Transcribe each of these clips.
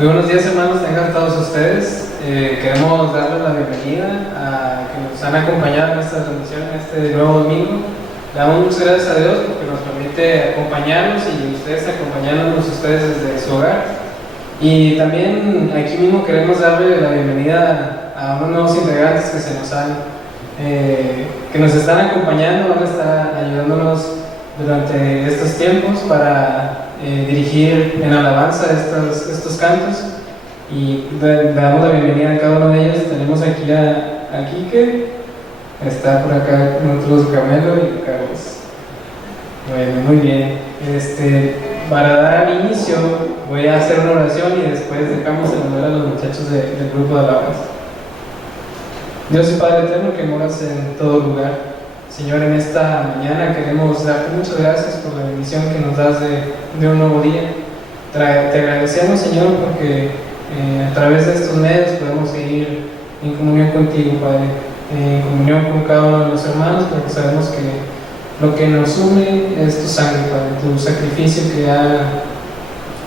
Muy buenos días, hermanos, tengan todos ustedes. Queremos darles la bienvenida a que nos han acompañado en esta transmisión, este nuevo domingo. Le damos muchas gracias a Dios porque nos permite acompañarnos y ustedes acompañándonos ustedes desde su hogar. Y también aquí mismo queremos darle la bienvenida a unos nuevos integrantes que que nos están acompañando, van a estar ayudándonos durante estos tiempos para dirigir en alabanza estos cantos, y le damos la bienvenida a cada uno de ellos. Tenemos aquí a Quique, está por acá con nosotros Camelo y Carlos. Bueno, muy bien. Para dar inicio voy a hacer una oración y después dejamos saludar a los muchachos del grupo de alabanza. Dios y Padre eterno que moras en todo lugar, Señor, en esta mañana queremos darte muchas gracias por la bendición que nos das de un nuevo día. Te agradecemos, Señor, porque a través de estos medios podemos seguir en comunión contigo, Padre, en comunión con cada uno de los hermanos, porque sabemos que lo que nos une es tu sangre, Padre, tu sacrificio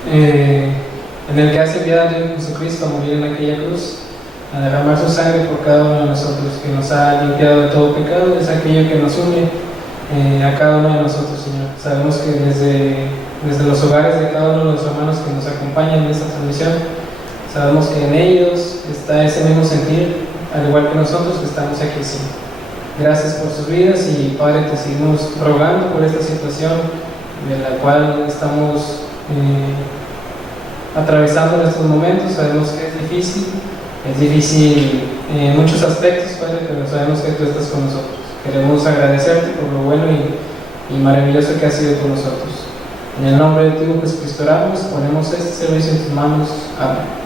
en el que has enviado a Dios Jesucristo a morir en aquella cruz, a derramar su sangre por cada uno de nosotros, que nos ha limpiado de todo pecado. Es aquello que nos une a cada uno de nosotros, Señor. Sabemos que desde los hogares de cada uno de los hermanos que nos acompañan en esta transmisión, sabemos que en ellos está ese mismo sentir, al igual que nosotros que estamos aquí, Señor. Gracias por sus vidas y, Padre, te seguimos rogando por esta situación de la cual estamos atravesando en estos momentos. Sabemos que es difícil en muchos aspectos, Padre, pero sabemos que tú estás con nosotros. Queremos agradecerte por lo bueno y maravilloso que has sido con nosotros. En el nombre de tu Hijo Jesucristo oramos, ponemos este servicio en tus manos. Amén.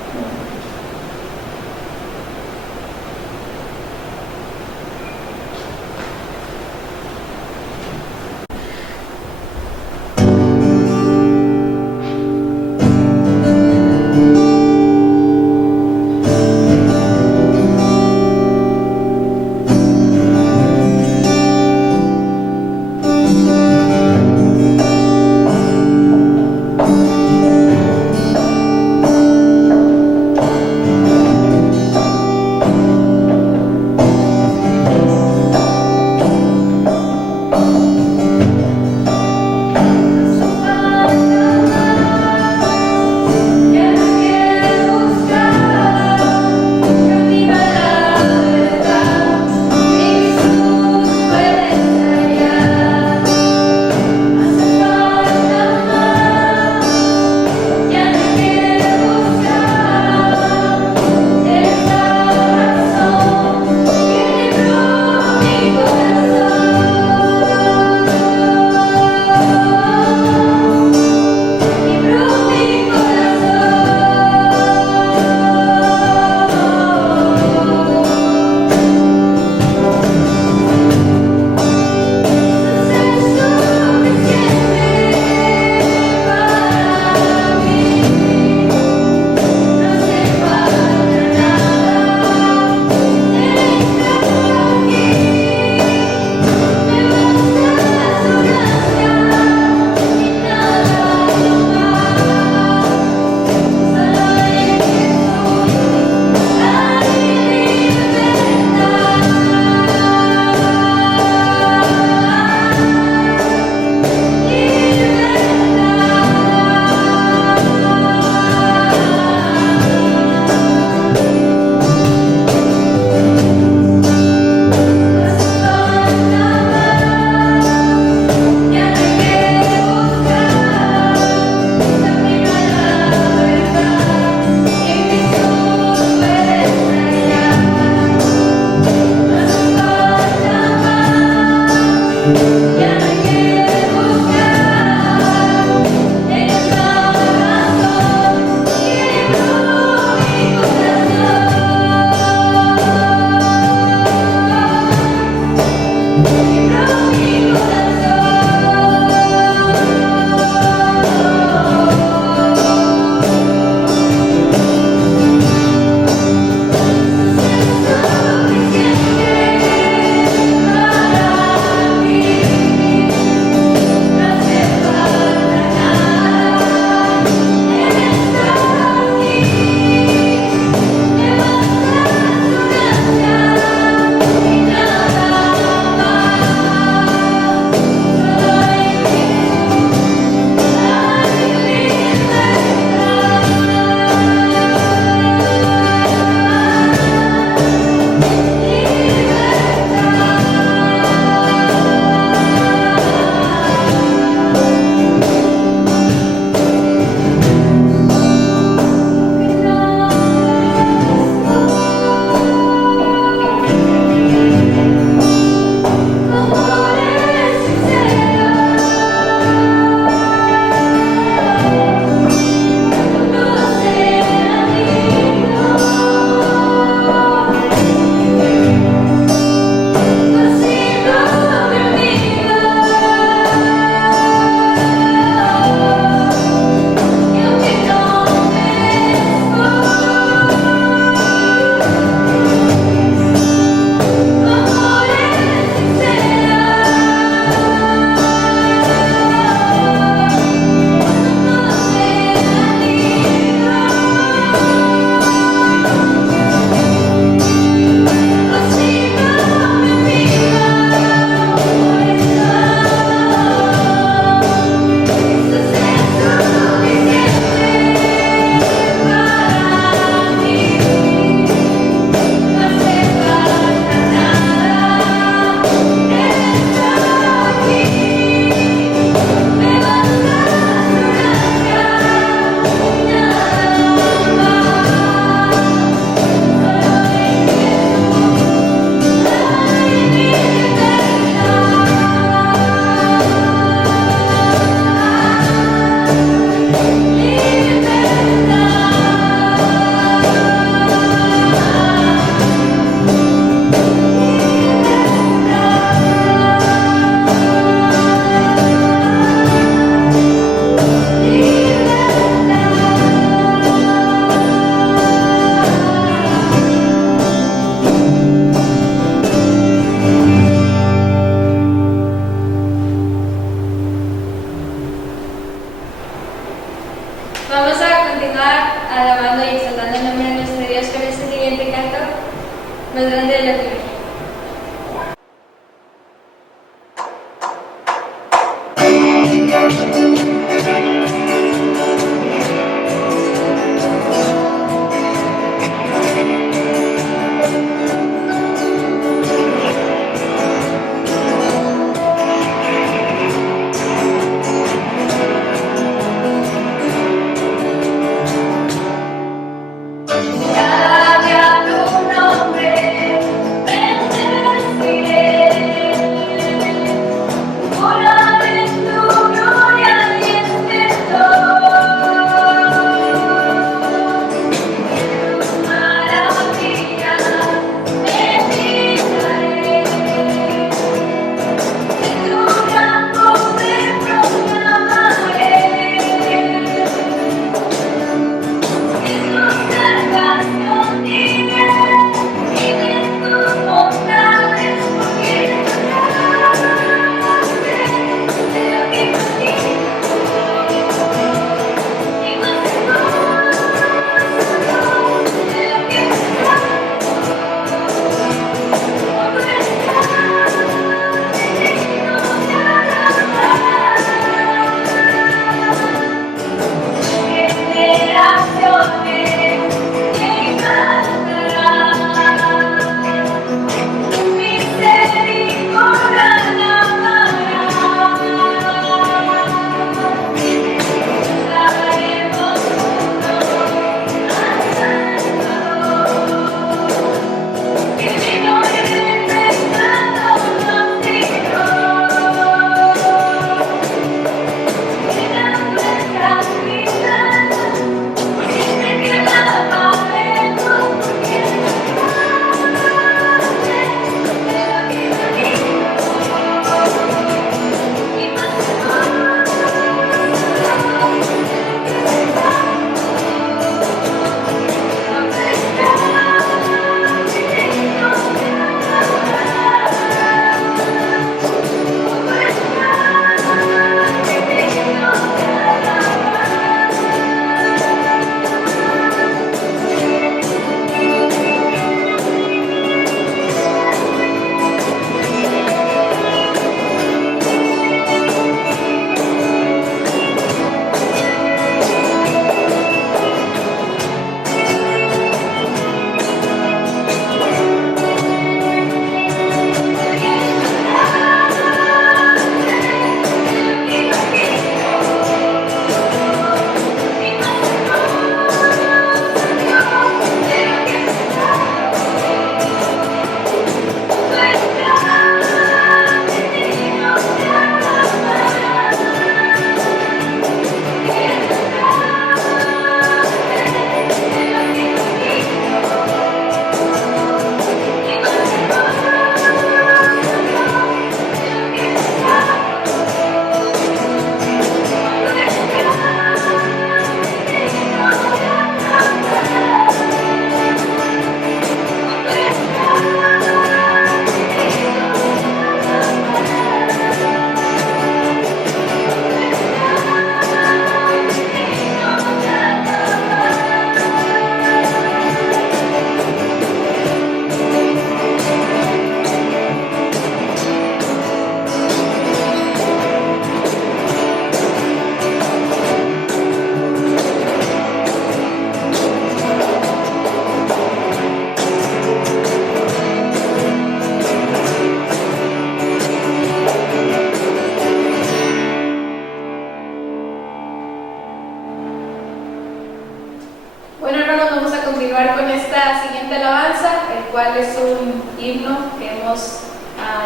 más grande de la tierra.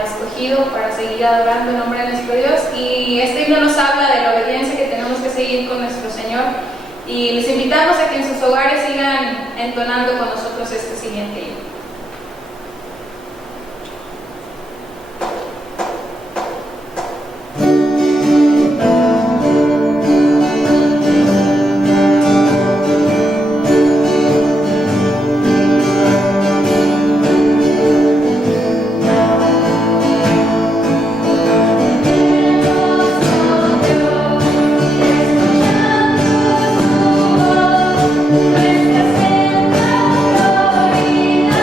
escogido para seguir adorando el nombre de nuestro Dios, y este himno nos habla de la obediencia que tenemos que seguir con nuestro Señor, y les invitamos a que en sus hogares sigan entonando con nosotros este siguiente himno. Nuestra senda gloriosa.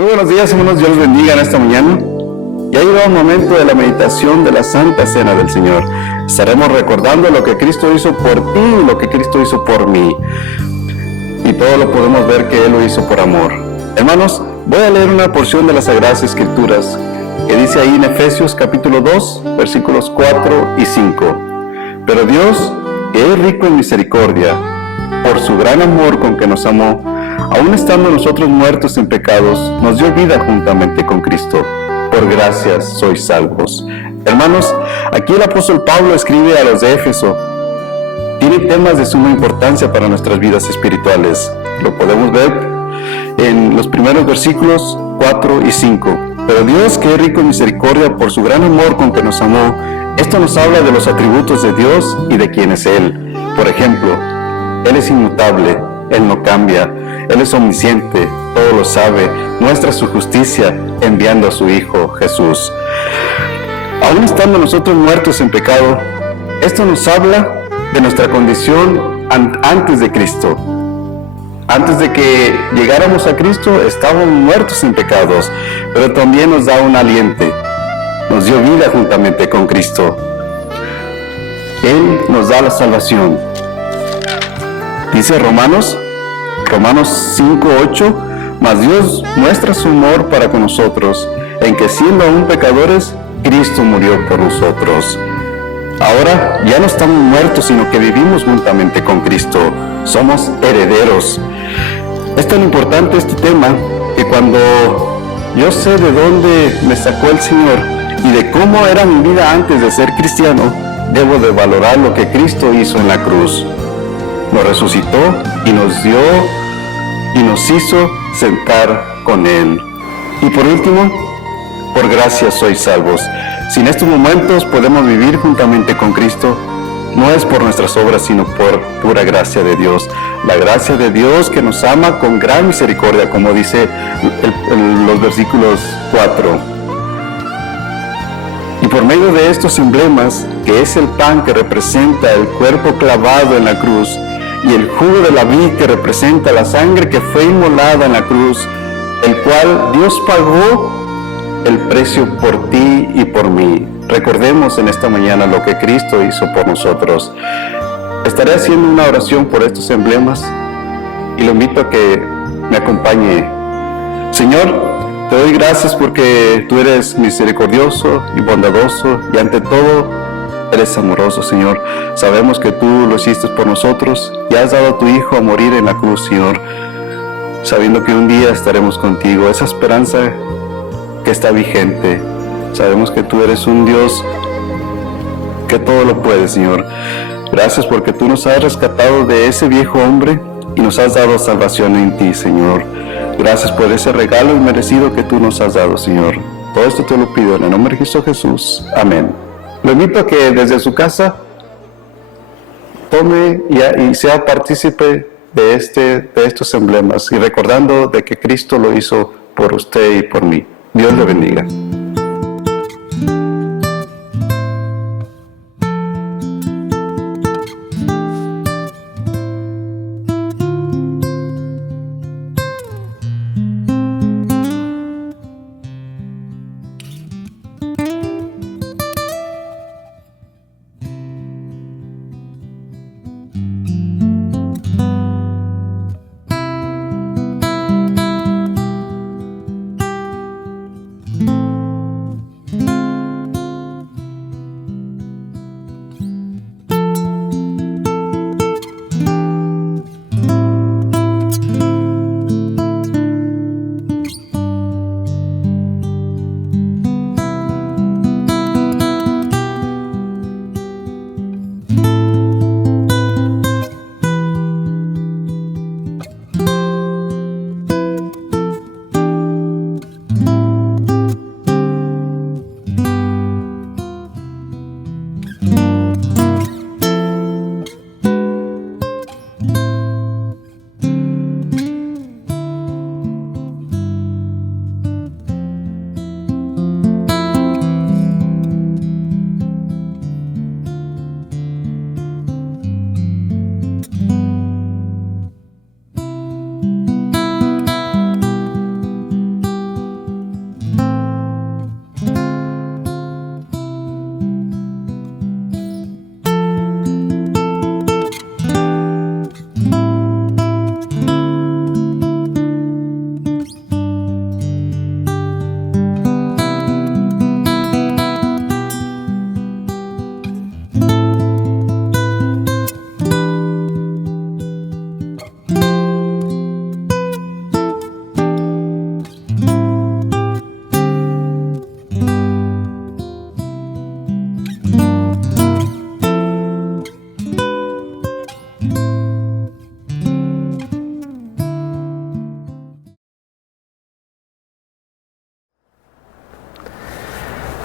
Muy buenos días, hermanos, Dios los bendiga en esta mañana. Ya ha llegado el momento de la meditación de la Santa Cena del Señor. Estaremos recordando lo que Cristo hizo por ti y lo que Cristo hizo por mí. Y todo lo podemos ver que Él lo hizo por amor. Hermanos, voy a leer una porción de las Sagradas Escrituras que dice ahí en Efesios capítulo 2, versículos 4 y 5. Pero Dios, que es rico en misericordia, por su gran amor con que nos amó, aun estando nosotros muertos en pecados, nos dio vida juntamente con Cristo. Por gracias sois salvos. Hermanos, aquí el apóstol Pablo escribe a los de Éfeso. Tiene temas de suma importancia para nuestras vidas espirituales. Lo podemos ver en los primeros versículos 4 y 5. Pero Dios, que es rico en misericordia por su gran amor con que nos amó, esto nos habla de los atributos de Dios y de quién es Él. Por ejemplo, Él es inmutable, Él no cambia, Él es omnisciente, todo lo sabe, muestra su justicia enviando a su Hijo Jesús. Aún estando nosotros muertos en pecado, esto nos habla de nuestra condición antes de Cristo. Antes de que llegáramos a Cristo, estábamos muertos en pecados, pero también nos da un aliente, nos dio vida juntamente con Cristo. Él nos da la salvación. Dice Romanos 5:8, mas Dios muestra su amor para con nosotros, en que siendo aún pecadores, Cristo murió por nosotros. Ahora ya no estamos muertos, sino que vivimos juntamente con Cristo. Somos herederos. Es tan importante este tema que cuando yo sé de dónde me sacó el Señor y de cómo era mi vida antes de ser cristiano, debo de valorar lo que Cristo hizo en la cruz. Nos resucitó y nos dio y nos hizo sentar con Él. Y por último, por gracia sois salvos. Si en estos momentos podemos vivir juntamente con Cristo, no es por nuestras obras, sino por pura gracia de Dios. La gracia de Dios que nos ama con gran misericordia, como dice los versículos 4. Y por medio de estos emblemas, que es el pan que representa el cuerpo clavado en la cruz, y el jugo de la vid que representa la sangre que fue inmolada en la cruz, el cual Dios pagó el precio por ti y por mí. Recordemos en esta mañana lo que Cristo hizo por nosotros. Estaré haciendo una oración por estos emblemas y lo invito a que me acompañe. Señor, te doy gracias porque tú eres misericordioso y bondadoso y ante todo eres amoroso, Señor. Sabemos que tú lo hiciste por nosotros y has dado a tu Hijo a morir en la cruz, Señor, sabiendo que un día estaremos contigo. Esa esperanza que está vigente. Sabemos que tú eres un Dios que todo lo puede, Señor. Gracias porque tú nos has rescatado de ese viejo hombre y nos has dado salvación en ti, Señor. Gracias por ese regalo inmerecido que tú nos has dado, Señor. Todo esto te lo pido en el nombre de Cristo Jesús. Amén. Lo invito a que desde su casa tome y sea partícipe de estos emblemas y recordando de que Cristo lo hizo por usted y por mí. Dios le bendiga.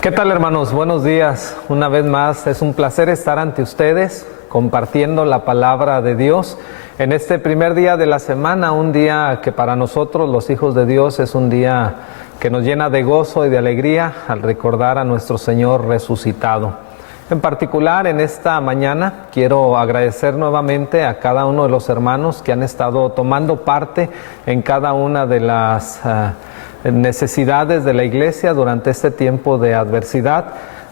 ¿Qué tal, hermanos? Buenos días. Una vez más, es un placer estar ante ustedes compartiendo la palabra de Dios en este primer día de la semana, un día que para nosotros, los hijos de Dios, es un día que nos llena de gozo y de alegría al recordar a nuestro Señor resucitado. En particular, en esta mañana quiero agradecer nuevamente a cada uno de los hermanos que han estado tomando parte en cada una de las necesidades de la iglesia durante este tiempo de adversidad,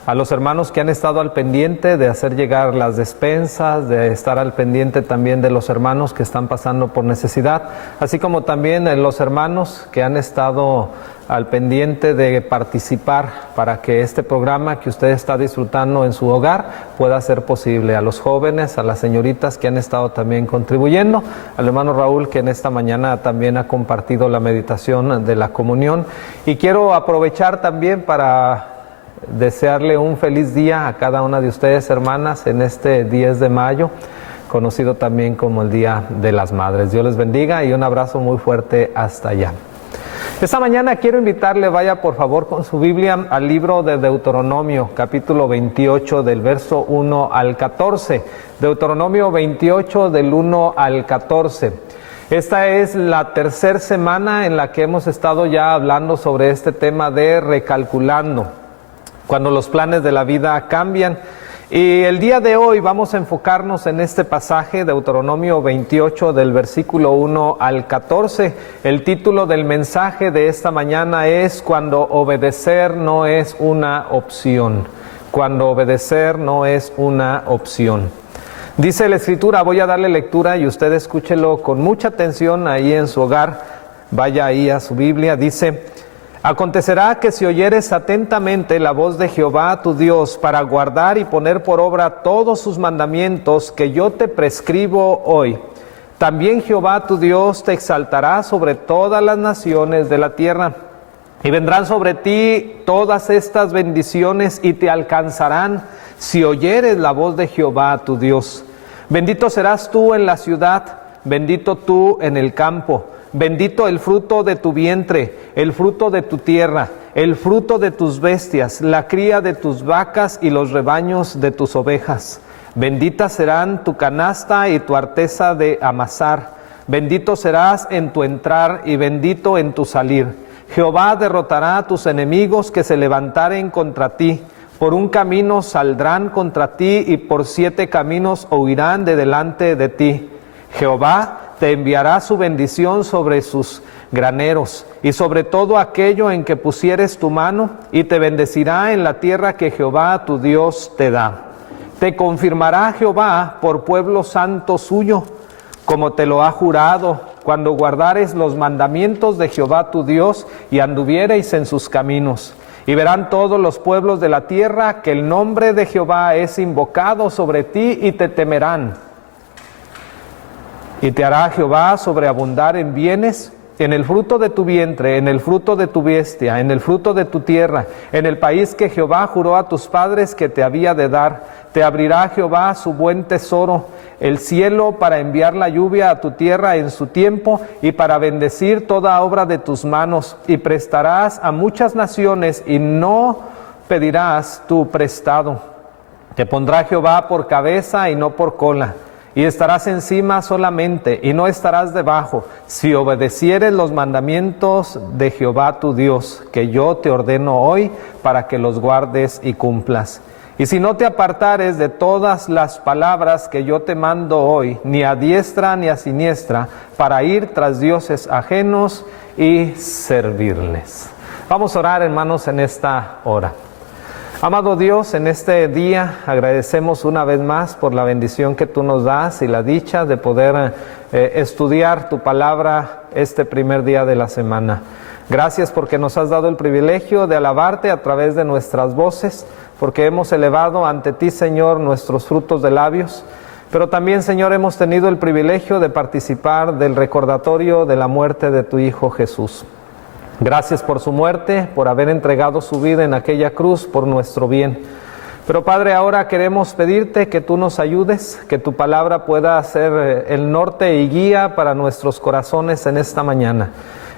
a los hermanos que han estado al pendiente de hacer llegar las despensas, de estar al pendiente también de los hermanos que están pasando por necesidad, así como también los hermanos que han estado al pendiente de participar para que este programa que usted está disfrutando en su hogar pueda ser posible. A los jóvenes, a las señoritas que han estado también contribuyendo, al hermano Raúl que en esta mañana también ha compartido la meditación de la comunión. Y quiero aprovechar también para desearle un feliz día a cada una de ustedes, hermanas, en este 10 de mayo, conocido también como el Día de las Madres. Dios les bendiga y un abrazo muy fuerte hasta allá. Esta mañana quiero invitarle, vaya por favor con su Biblia al libro de Deuteronomio, capítulo 28, del verso 1 al 14. Deuteronomio 28, del 1 al 14. Esta es la tercera semana en la que hemos estado ya hablando sobre este tema de recalculando, cuando los planes de la vida cambian. Y el día de hoy vamos a enfocarnos en este pasaje, Deuteronomio 28, del versículo 1 al 14. El título del mensaje de esta mañana es Cuando obedecer no es una opción. Cuando obedecer no es una opción. Dice la Escritura, voy a darle lectura y usted escúchelo con mucha atención ahí en su hogar. Vaya ahí a su Biblia, dice: Acontecerá que si oyeres atentamente la voz de Jehová tu Dios para guardar y poner por obra todos sus mandamientos que yo te prescribo hoy, también Jehová tu Dios te exaltará sobre todas las naciones de la tierra. Y vendrán sobre ti todas estas bendiciones y te alcanzarán si oyeres la voz de Jehová tu Dios. Bendito serás tú en la ciudad, bendito tú en el campo. Bendito el fruto de tu vientre, el fruto de tu tierra, el fruto de tus bestias, la cría de tus vacas y los rebaños de tus ovejas. Bendita serán tu canasta y tu arteza de amasar. Bendito serás en tu entrar y bendito en tu salir. Jehová derrotará a tus enemigos que se levantaren contra ti. Por un camino saldrán contra ti y por 7 caminos huirán de delante de ti. Jehová te enviará su bendición sobre sus graneros y sobre todo aquello en que pusieres tu mano, y te bendecirá en la tierra que Jehová tu Dios te da. Te confirmará Jehová por pueblo santo suyo, como te lo ha jurado, cuando guardares los mandamientos de Jehová tu Dios y anduviereis en sus caminos. Y verán todos los pueblos de la tierra que el nombre de Jehová es invocado sobre ti y te temerán. Y te hará Jehová sobreabundar en bienes, en el fruto de tu vientre, en el fruto de tu bestia, en el fruto de tu tierra, en el país que Jehová juró a tus padres que te había de dar. Te abrirá Jehová su buen tesoro, el cielo, para enviar la lluvia a tu tierra en su tiempo y para bendecir toda obra de tus manos. Y prestarás a muchas naciones y no pedirás tú prestado. Te pondrá Jehová por cabeza y no por cola. Y estarás encima solamente, y no estarás debajo, si obedecieres los mandamientos de Jehová tu Dios, que yo te ordeno hoy, para que los guardes y cumplas. Y si no te apartares de todas las palabras que yo te mando hoy, ni a diestra ni a siniestra, para ir tras dioses ajenos y servirles. Vamos a orar, hermanos, en esta hora. Amado Dios, en este día agradecemos una vez más por la bendición que tú nos das y la dicha de poder estudiar tu palabra este primer día de la semana. Gracias porque nos has dado el privilegio de alabarte a través de nuestras voces, porque hemos elevado ante ti, Señor, nuestros frutos de labios, pero también, Señor, hemos tenido el privilegio de participar del recordatorio de la muerte de tu Hijo Jesús. Gracias por su muerte, por haber entregado su vida en aquella cruz por nuestro bien. Pero Padre, ahora queremos pedirte que tú nos ayudes, que tu palabra pueda ser el norte y guía para nuestros corazones en esta mañana.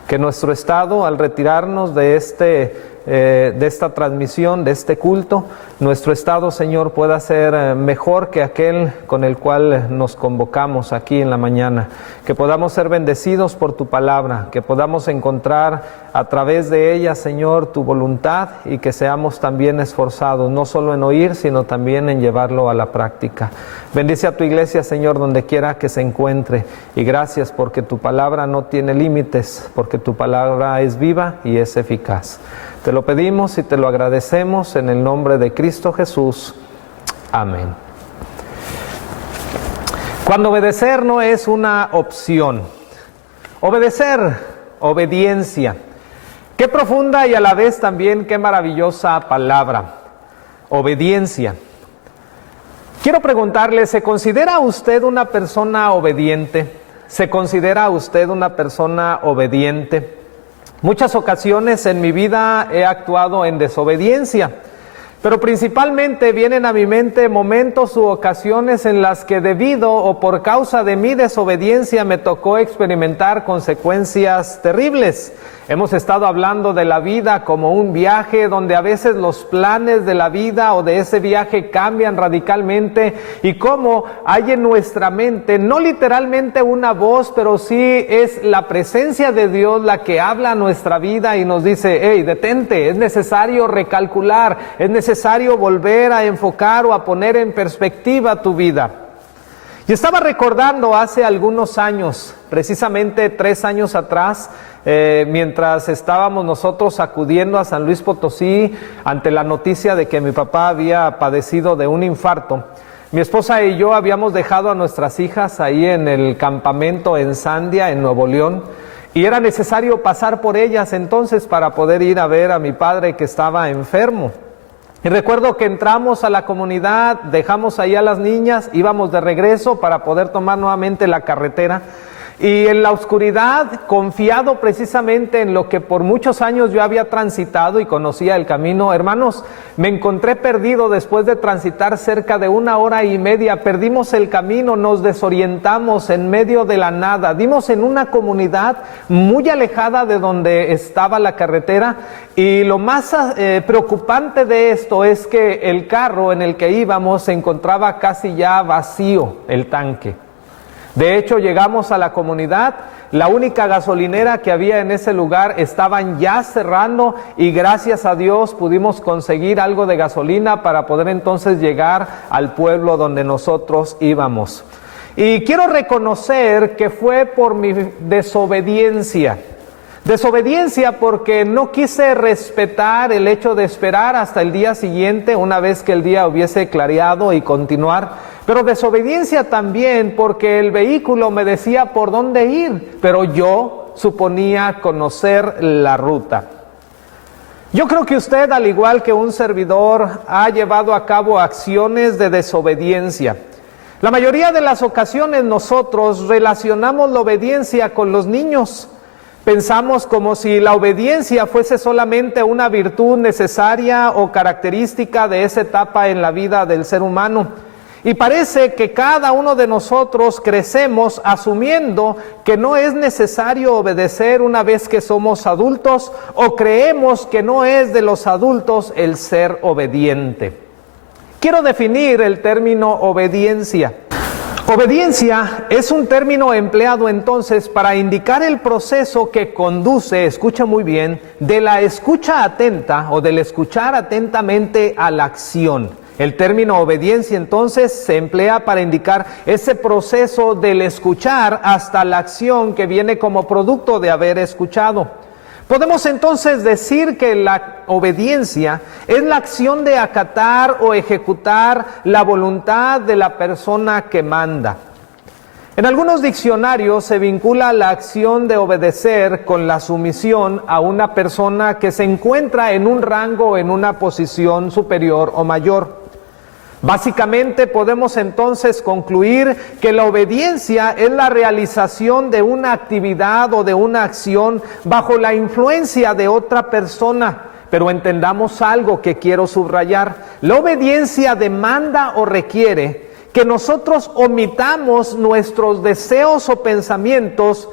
Que nuestro estado, al retirarnos de este de esta transmisión, de este culto, nuestro estado, Señor, pueda ser mejor que aquel con el cual nos convocamos aquí en la mañana. Que podamos ser bendecidos por tu palabra, que podamos encontrar a través de ella, Señor, tu voluntad, y que seamos también esforzados, no solo en oír, sino también en llevarlo a la práctica. Bendice a tu iglesia, Señor, donde quiera que se encuentre, y gracias porque tu palabra no tiene límites, porque tu palabra es viva y es eficaz. Te lo pedimos y te lo agradecemos en el nombre de Cristo Jesús. Amén. Cuando obedecer no es una opción. Obedecer, obediencia. Qué profunda y a la vez también qué maravillosa palabra. Obediencia. Quiero preguntarle, ¿se considera usted una persona obediente? ¿Se considera usted una persona obediente? Muchas ocasiones en mi vida he actuado en desobediencia, pero principalmente vienen a mi mente momentos u ocasiones en las que debido o por causa de mi desobediencia me tocó experimentar consecuencias terribles. Hemos estado hablando de la vida como un viaje donde a veces los planes de la vida o de ese viaje cambian radicalmente, y cómo hay en nuestra mente, no literalmente una voz, pero sí es la presencia de Dios la que habla a nuestra vida y nos dice: hey, detente, es necesario recalcular, es necesario volver a enfocar o a poner en perspectiva tu vida. Y estaba recordando hace algunos años, precisamente 3 años atrás, mientras estábamos nosotros acudiendo a San Luis Potosí ante la noticia de que mi papá había padecido de un infarto. Mi esposa y yo habíamos dejado a nuestras hijas ahí en el campamento en Sandia, en Nuevo León, y era necesario pasar por ellas entonces para poder ir a ver a mi padre que estaba enfermo. Y recuerdo que entramos a la comunidad, dejamos ahí a las niñas, íbamos de regreso para poder tomar nuevamente la carretera. Y en la oscuridad, confiado precisamente en lo que por muchos años yo había transitado y conocía el camino, hermanos, me encontré perdido después de transitar cerca de 1 hora y media. Perdimos el camino, nos desorientamos en medio de la nada, dimos en una comunidad muy alejada de donde estaba la carretera, y lo más preocupante de esto es que el carro en el que íbamos se encontraba casi ya vacío, el tanque. De hecho, llegamos a la comunidad, la única gasolinera que había en ese lugar estaban ya cerrando, y gracias a Dios pudimos conseguir algo de gasolina para poder entonces llegar al pueblo donde nosotros íbamos. Y quiero reconocer que fue por mi desobediencia. Desobediencia porque no quise respetar el hecho de esperar hasta el día siguiente, una vez que el día hubiese clareado, y continuar. Pero desobediencia también porque el vehículo me decía por dónde ir, pero yo suponía conocer la ruta. Yo creo que usted, al igual que un servidor, ha llevado a cabo acciones de desobediencia. La mayoría de las ocasiones nosotros relacionamos la obediencia con los niños. Pensamos como si la obediencia fuese solamente una virtud necesaria o característica de esa etapa en la vida del ser humano. Y parece que cada uno de nosotros crecemos asumiendo que no es necesario obedecer una vez que somos adultos, o creemos que no es de los adultos el ser obediente. Quiero definir el término obediencia. Obediencia es un término empleado entonces para indicar el proceso que conduce, escucha muy bien, de la escucha atenta o del escuchar atentamente a la acción. El término obediencia entonces se emplea para indicar ese proceso del escuchar hasta la acción que viene como producto de haber escuchado. Podemos entonces decir que la obediencia es la acción de acatar o ejecutar la voluntad de la persona que manda. En algunos diccionarios se vincula la acción de obedecer con la sumisión a una persona que se encuentra en un rango o en una posición superior o mayor. Básicamente podemos entonces concluir que la obediencia es la realización de una actividad o de una acción bajo la influencia de otra persona. Pero entendamos algo que quiero subrayar. La obediencia demanda o requiere que nosotros omitamos nuestros deseos o pensamientos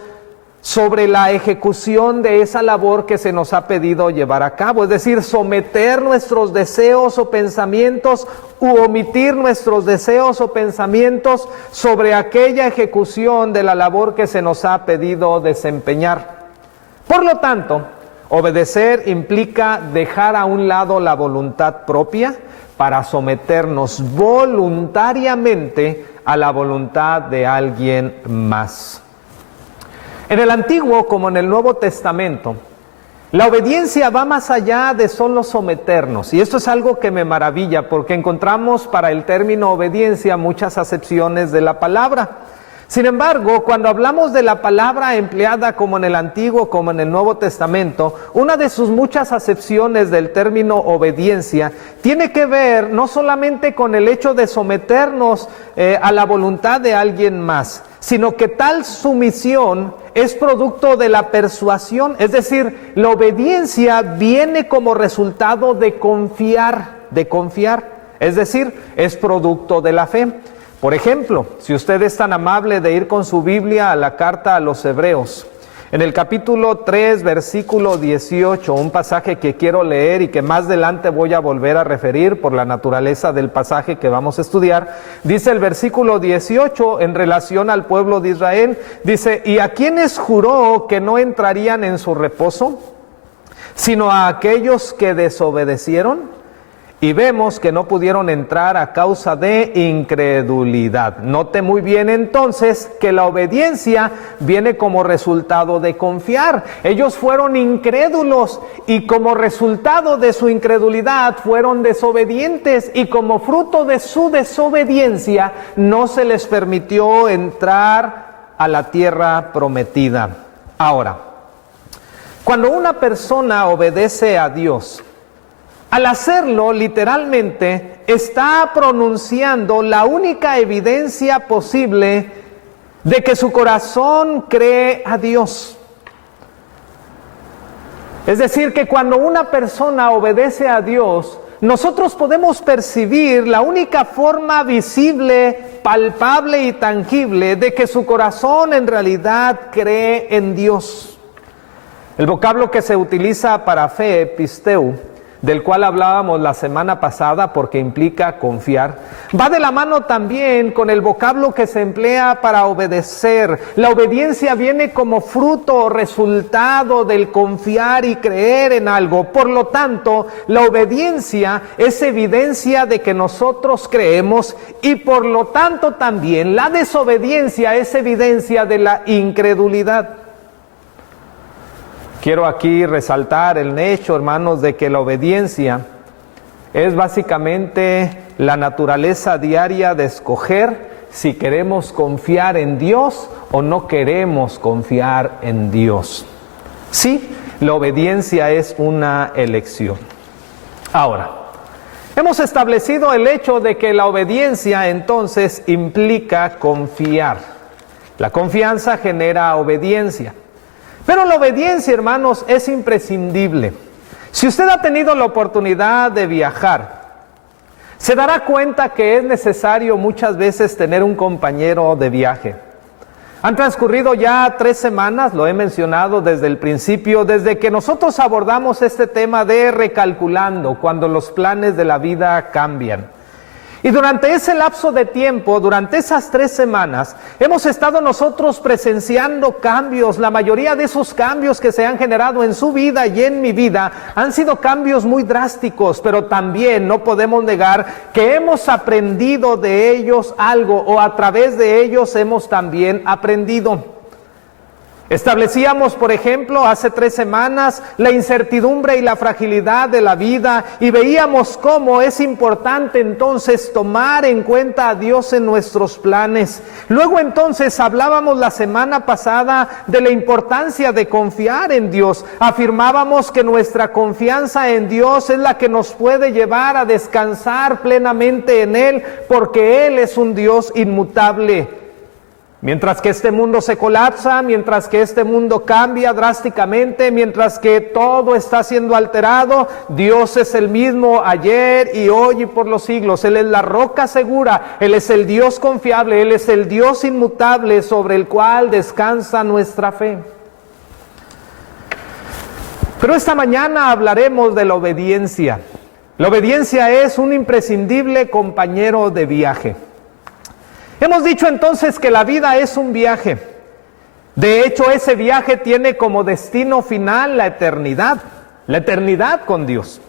sobre la ejecución de esa labor que se nos ha pedido llevar a cabo, es decir, someter nuestros deseos o pensamientos u omitir nuestros deseos o pensamientos sobre aquella ejecución de la labor que se nos ha pedido desempeñar. Por lo tanto, obedecer implica dejar a un lado la voluntad propia para someternos voluntariamente a la voluntad de alguien más. En el Antiguo como en el Nuevo Testamento, la obediencia va más allá de solo someternos, y esto es algo que me maravilla porque encontramos para el término obediencia muchas acepciones de la palabra. Sin embargo, cuando hablamos de la palabra empleada como en el Antiguo como en el Nuevo Testamento, una de sus muchas acepciones del término obediencia tiene que ver no solamente con el hecho de someternos a la voluntad de alguien más, sino que tal sumisión es producto de la persuasión, es decir, la obediencia viene como resultado de confiar, es decir, es producto de la fe. Por ejemplo, si usted es tan amable de ir con su Biblia a la carta a los Hebreos, en el capítulo 3, versículo 18, un pasaje que quiero leer y que más adelante voy a volver a referir por la naturaleza del pasaje que vamos a estudiar, dice el versículo 18 en relación al pueblo de Israel, dice, ¿y a quiénes juró que no entrarían en su reposo, sino a aquellos que desobedecieron? Y vemos que no pudieron entrar a causa de incredulidad. Note muy bien entonces que la obediencia viene como resultado de confiar. Ellos fueron incrédulos y como resultado de su incredulidad fueron desobedientes y como fruto de su desobediencia no se les permitió entrar a la tierra prometida. Ahora, cuando una persona obedece a Dios, al hacerlo, literalmente, está pronunciando la única evidencia posible de que su corazón cree a Dios. Es decir, que cuando una persona obedece a Dios, nosotros podemos percibir la única forma visible, palpable y tangible de que su corazón en realidad cree en Dios. El vocablo que se utiliza para fe, pisteu, del cual hablábamos la semana pasada porque implica confiar, va de la mano también con el vocablo que se emplea para obedecer. La obediencia viene como fruto o resultado del confiar y creer en algo. Por lo tanto, la obediencia es evidencia de que nosotros creemos y por lo tanto también la desobediencia es evidencia de la incredulidad. Quiero aquí resaltar el hecho, hermanos, de que la obediencia es básicamente la naturaleza diaria de escoger si queremos confiar en Dios o no queremos confiar en Dios. Sí, la obediencia es una elección. Ahora, hemos establecido el hecho de que la obediencia entonces implica confiar. La confianza genera obediencia. Pero la obediencia, hermanos, es imprescindible. Si usted ha tenido la oportunidad de viajar, se dará cuenta que es necesario muchas veces tener un compañero de viaje. Han transcurrido ya 3 semanas, lo he mencionado desde el principio, desde que nosotros abordamos este tema de recalculando, cuando los planes de la vida cambian. Y durante ese lapso de tiempo, durante esas 3 semanas, hemos estado nosotros presenciando cambios. La mayoría de esos cambios que se han generado en su vida y en mi vida han sido cambios muy drásticos, pero también no podemos negar que hemos aprendido de ellos algo o a través de ellos hemos también aprendido. Establecíamos, por ejemplo, hace 3 semanas la incertidumbre y la fragilidad de la vida y veíamos cómo es importante entonces tomar en cuenta a Dios en nuestros planes. Luego entonces hablábamos la semana pasada de la importancia de confiar en Dios. Afirmábamos que nuestra confianza en Dios es la que nos puede llevar a descansar plenamente en Él, porque Él es un Dios inmutable. Mientras que este mundo se colapsa, mientras que este mundo cambia drásticamente, mientras que todo está siendo alterado, Dios es el mismo ayer y hoy y por los siglos. Él es la roca segura, Él es el Dios confiable, Él es el Dios inmutable sobre el cual descansa nuestra fe. Pero esta mañana hablaremos de la obediencia. La obediencia es un imprescindible compañero de viaje. Hemos dicho entonces que la vida es un viaje. De hecho, ese viaje tiene como destino final la eternidad con Dios.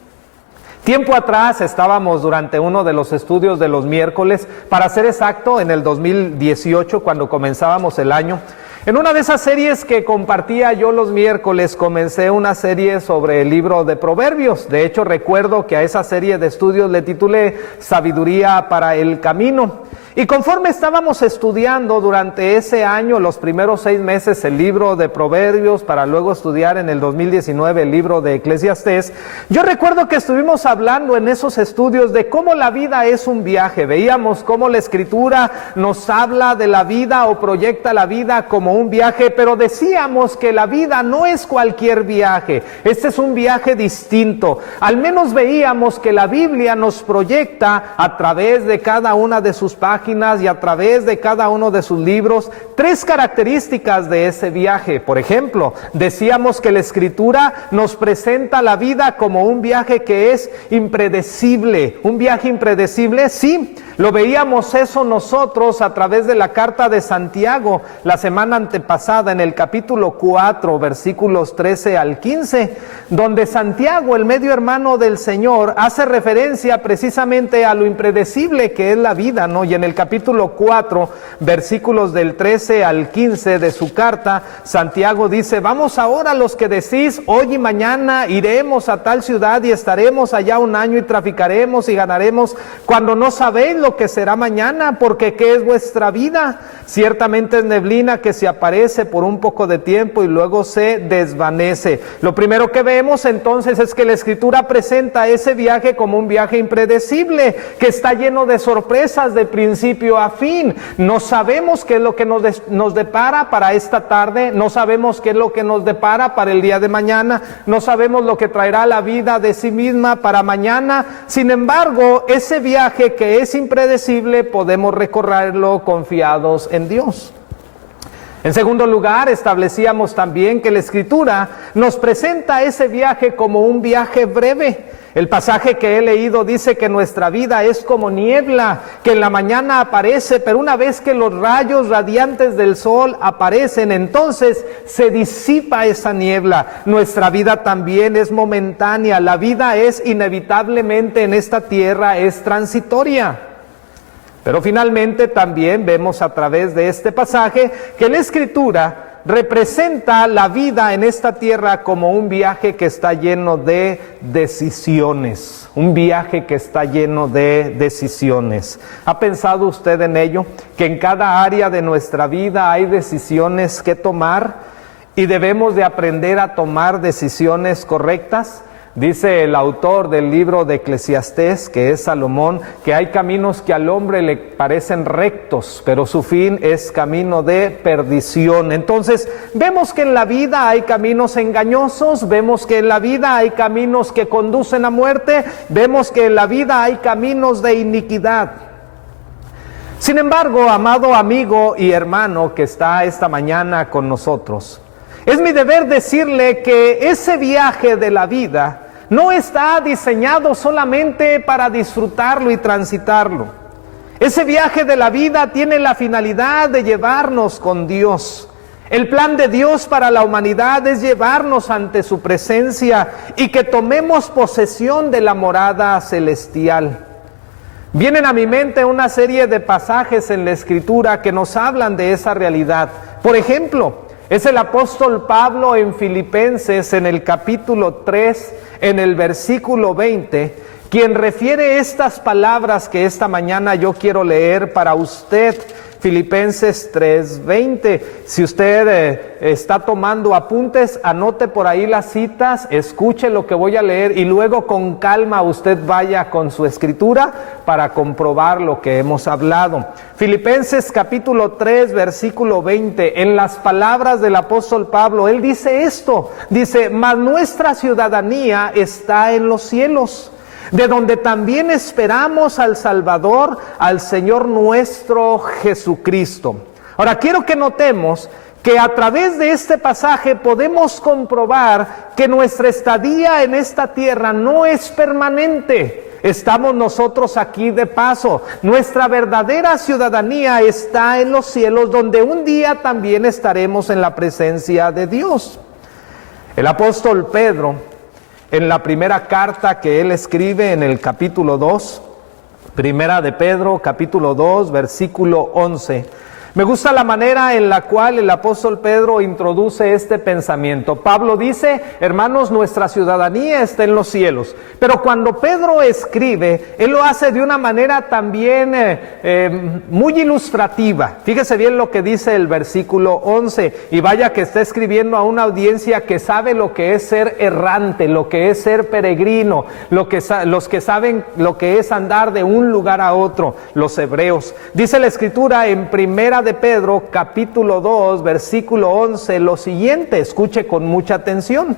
Tiempo atrás estábamos durante uno de los estudios de los miércoles, para ser exacto, en el 2018, cuando comenzábamos el año. En una de esas series que compartía yo los miércoles, comencé una serie sobre el libro de Proverbios. De hecho, recuerdo que a esa serie de estudios le titulé Sabiduría para el Camino. Y conforme estábamos estudiando durante ese año, los primeros 6 meses, el libro de Proverbios, para luego estudiar en el 2019 el libro de Eclesiastés, yo recuerdo que estuvimos hablando en esos estudios de cómo la vida es un viaje. Veíamos cómo la Escritura nos habla de la vida o proyecta la vida como un viaje, pero decíamos que la vida no es cualquier viaje. Este es un viaje distinto. Al menos veíamos que la Biblia nos proyecta a través de cada una de sus páginas y a través de cada uno de sus libros 3 características de ese viaje. Por ejemplo, decíamos que la Escritura nos presenta la vida como un viaje que es impredecible. ¿Un viaje impredecible? Sí, lo veíamos eso nosotros a través de la carta de Santiago la semana antepasada en el capítulo 4, versículos 13 al 15, donde Santiago, el medio hermano del Señor, hace referencia precisamente a lo impredecible que es la vida, ¿no? Y en el capítulo 4, versículos del 13 al 15 de su carta, Santiago dice: vamos ahora los que decís, hoy y mañana iremos a tal ciudad y estaremos allá un año y traficaremos y ganaremos, cuando no sabéis lo que será mañana, porque ¿qué es vuestra vida? Ciertamente es neblina que se aparece por un poco de tiempo y luego se desvanece. Lo primero que vemos entonces es que la Escritura presenta ese viaje como un viaje impredecible, que está lleno de sorpresas de principio a fin. No sabemos qué es lo que nos depara para esta tarde, no sabemos qué es lo que nos depara para el día de mañana, no sabemos lo que traerá la vida de sí misma para mañana. Sin embargo, ese viaje que es impredecible podemos recorrerlo confiados en Dios. En segundo lugar, establecíamos también que la Escritura nos presenta ese viaje como un viaje breve. El pasaje que he leído dice que nuestra vida es como niebla, que en la mañana aparece, pero una vez que los rayos radiantes del sol aparecen, entonces se disipa esa niebla. Nuestra vida también es momentánea, la vida es inevitablemente en esta tierra, es transitoria. Pero finalmente también vemos a través de este pasaje que la Escritura representa la vida en esta tierra como un viaje que está lleno de decisiones. Un viaje que está lleno de decisiones. ¿Ha pensado usted en ello? Que en cada área de nuestra vida hay decisiones que tomar y debemos de aprender a tomar decisiones correctas. Dice el autor del libro de Eclesiastés, que es Salomón, que hay caminos que al hombre le parecen rectos, pero su fin es camino de perdición. Entonces, vemos que en la vida hay caminos engañosos, vemos que en la vida hay caminos que conducen a muerte, vemos que en la vida hay caminos de iniquidad. Sin embargo, amado amigo y hermano que está esta mañana con nosotros, es mi deber decirle que ese viaje de la vida no está diseñado solamente para disfrutarlo y transitarlo. Ese viaje de la vida tiene la finalidad de llevarnos con Dios. El plan de Dios para la humanidad es llevarnos ante su presencia y que tomemos posesión de la morada celestial. Vienen a mi mente una serie de pasajes en la Escritura que nos hablan de esa realidad. Por ejemplo, es el apóstol Pablo en Filipenses, en el capítulo 3, en el versículo 20, quien refiere estas palabras que esta mañana yo quiero leer para usted. Filipenses 3:20. Si usted está tomando apuntes, anote por ahí las citas, escuche lo que voy a leer y luego con calma usted vaya con su escritura para comprobar lo que hemos hablado. Filipenses capítulo 3, versículo 20. En las palabras del apóstol Pablo, él dice esto, dice: mas nuestra ciudadanía está en los cielos, de donde también esperamos al Salvador, al Señor nuestro Jesucristo. Ahora quiero que notemos que a través de este pasaje podemos comprobar que nuestra estadía en esta tierra no es permanente. Estamos nosotros aquí de paso. Nuestra verdadera ciudadanía está en los cielos, donde un día también estaremos en la presencia de Dios. El apóstol Pedro, en la primera carta que él escribe en el capítulo 2, primera de Pedro, capítulo 2, versículo 11, me gusta la manera en la cual el apóstol Pedro introduce este pensamiento. Pablo dice, hermanos, nuestra ciudadanía está en los cielos. Pero cuando Pedro escribe, él lo hace de una manera también muy ilustrativa. Fíjese bien lo que dice el versículo 11. Y vaya que está escribiendo a una audiencia que sabe lo que es ser errante, lo que es ser peregrino, los que saben lo que es andar de un lugar a otro, los hebreos. Dice la Escritura en primera de Pedro, capítulo 2, versículo 11, lo siguiente, escuche con mucha atención.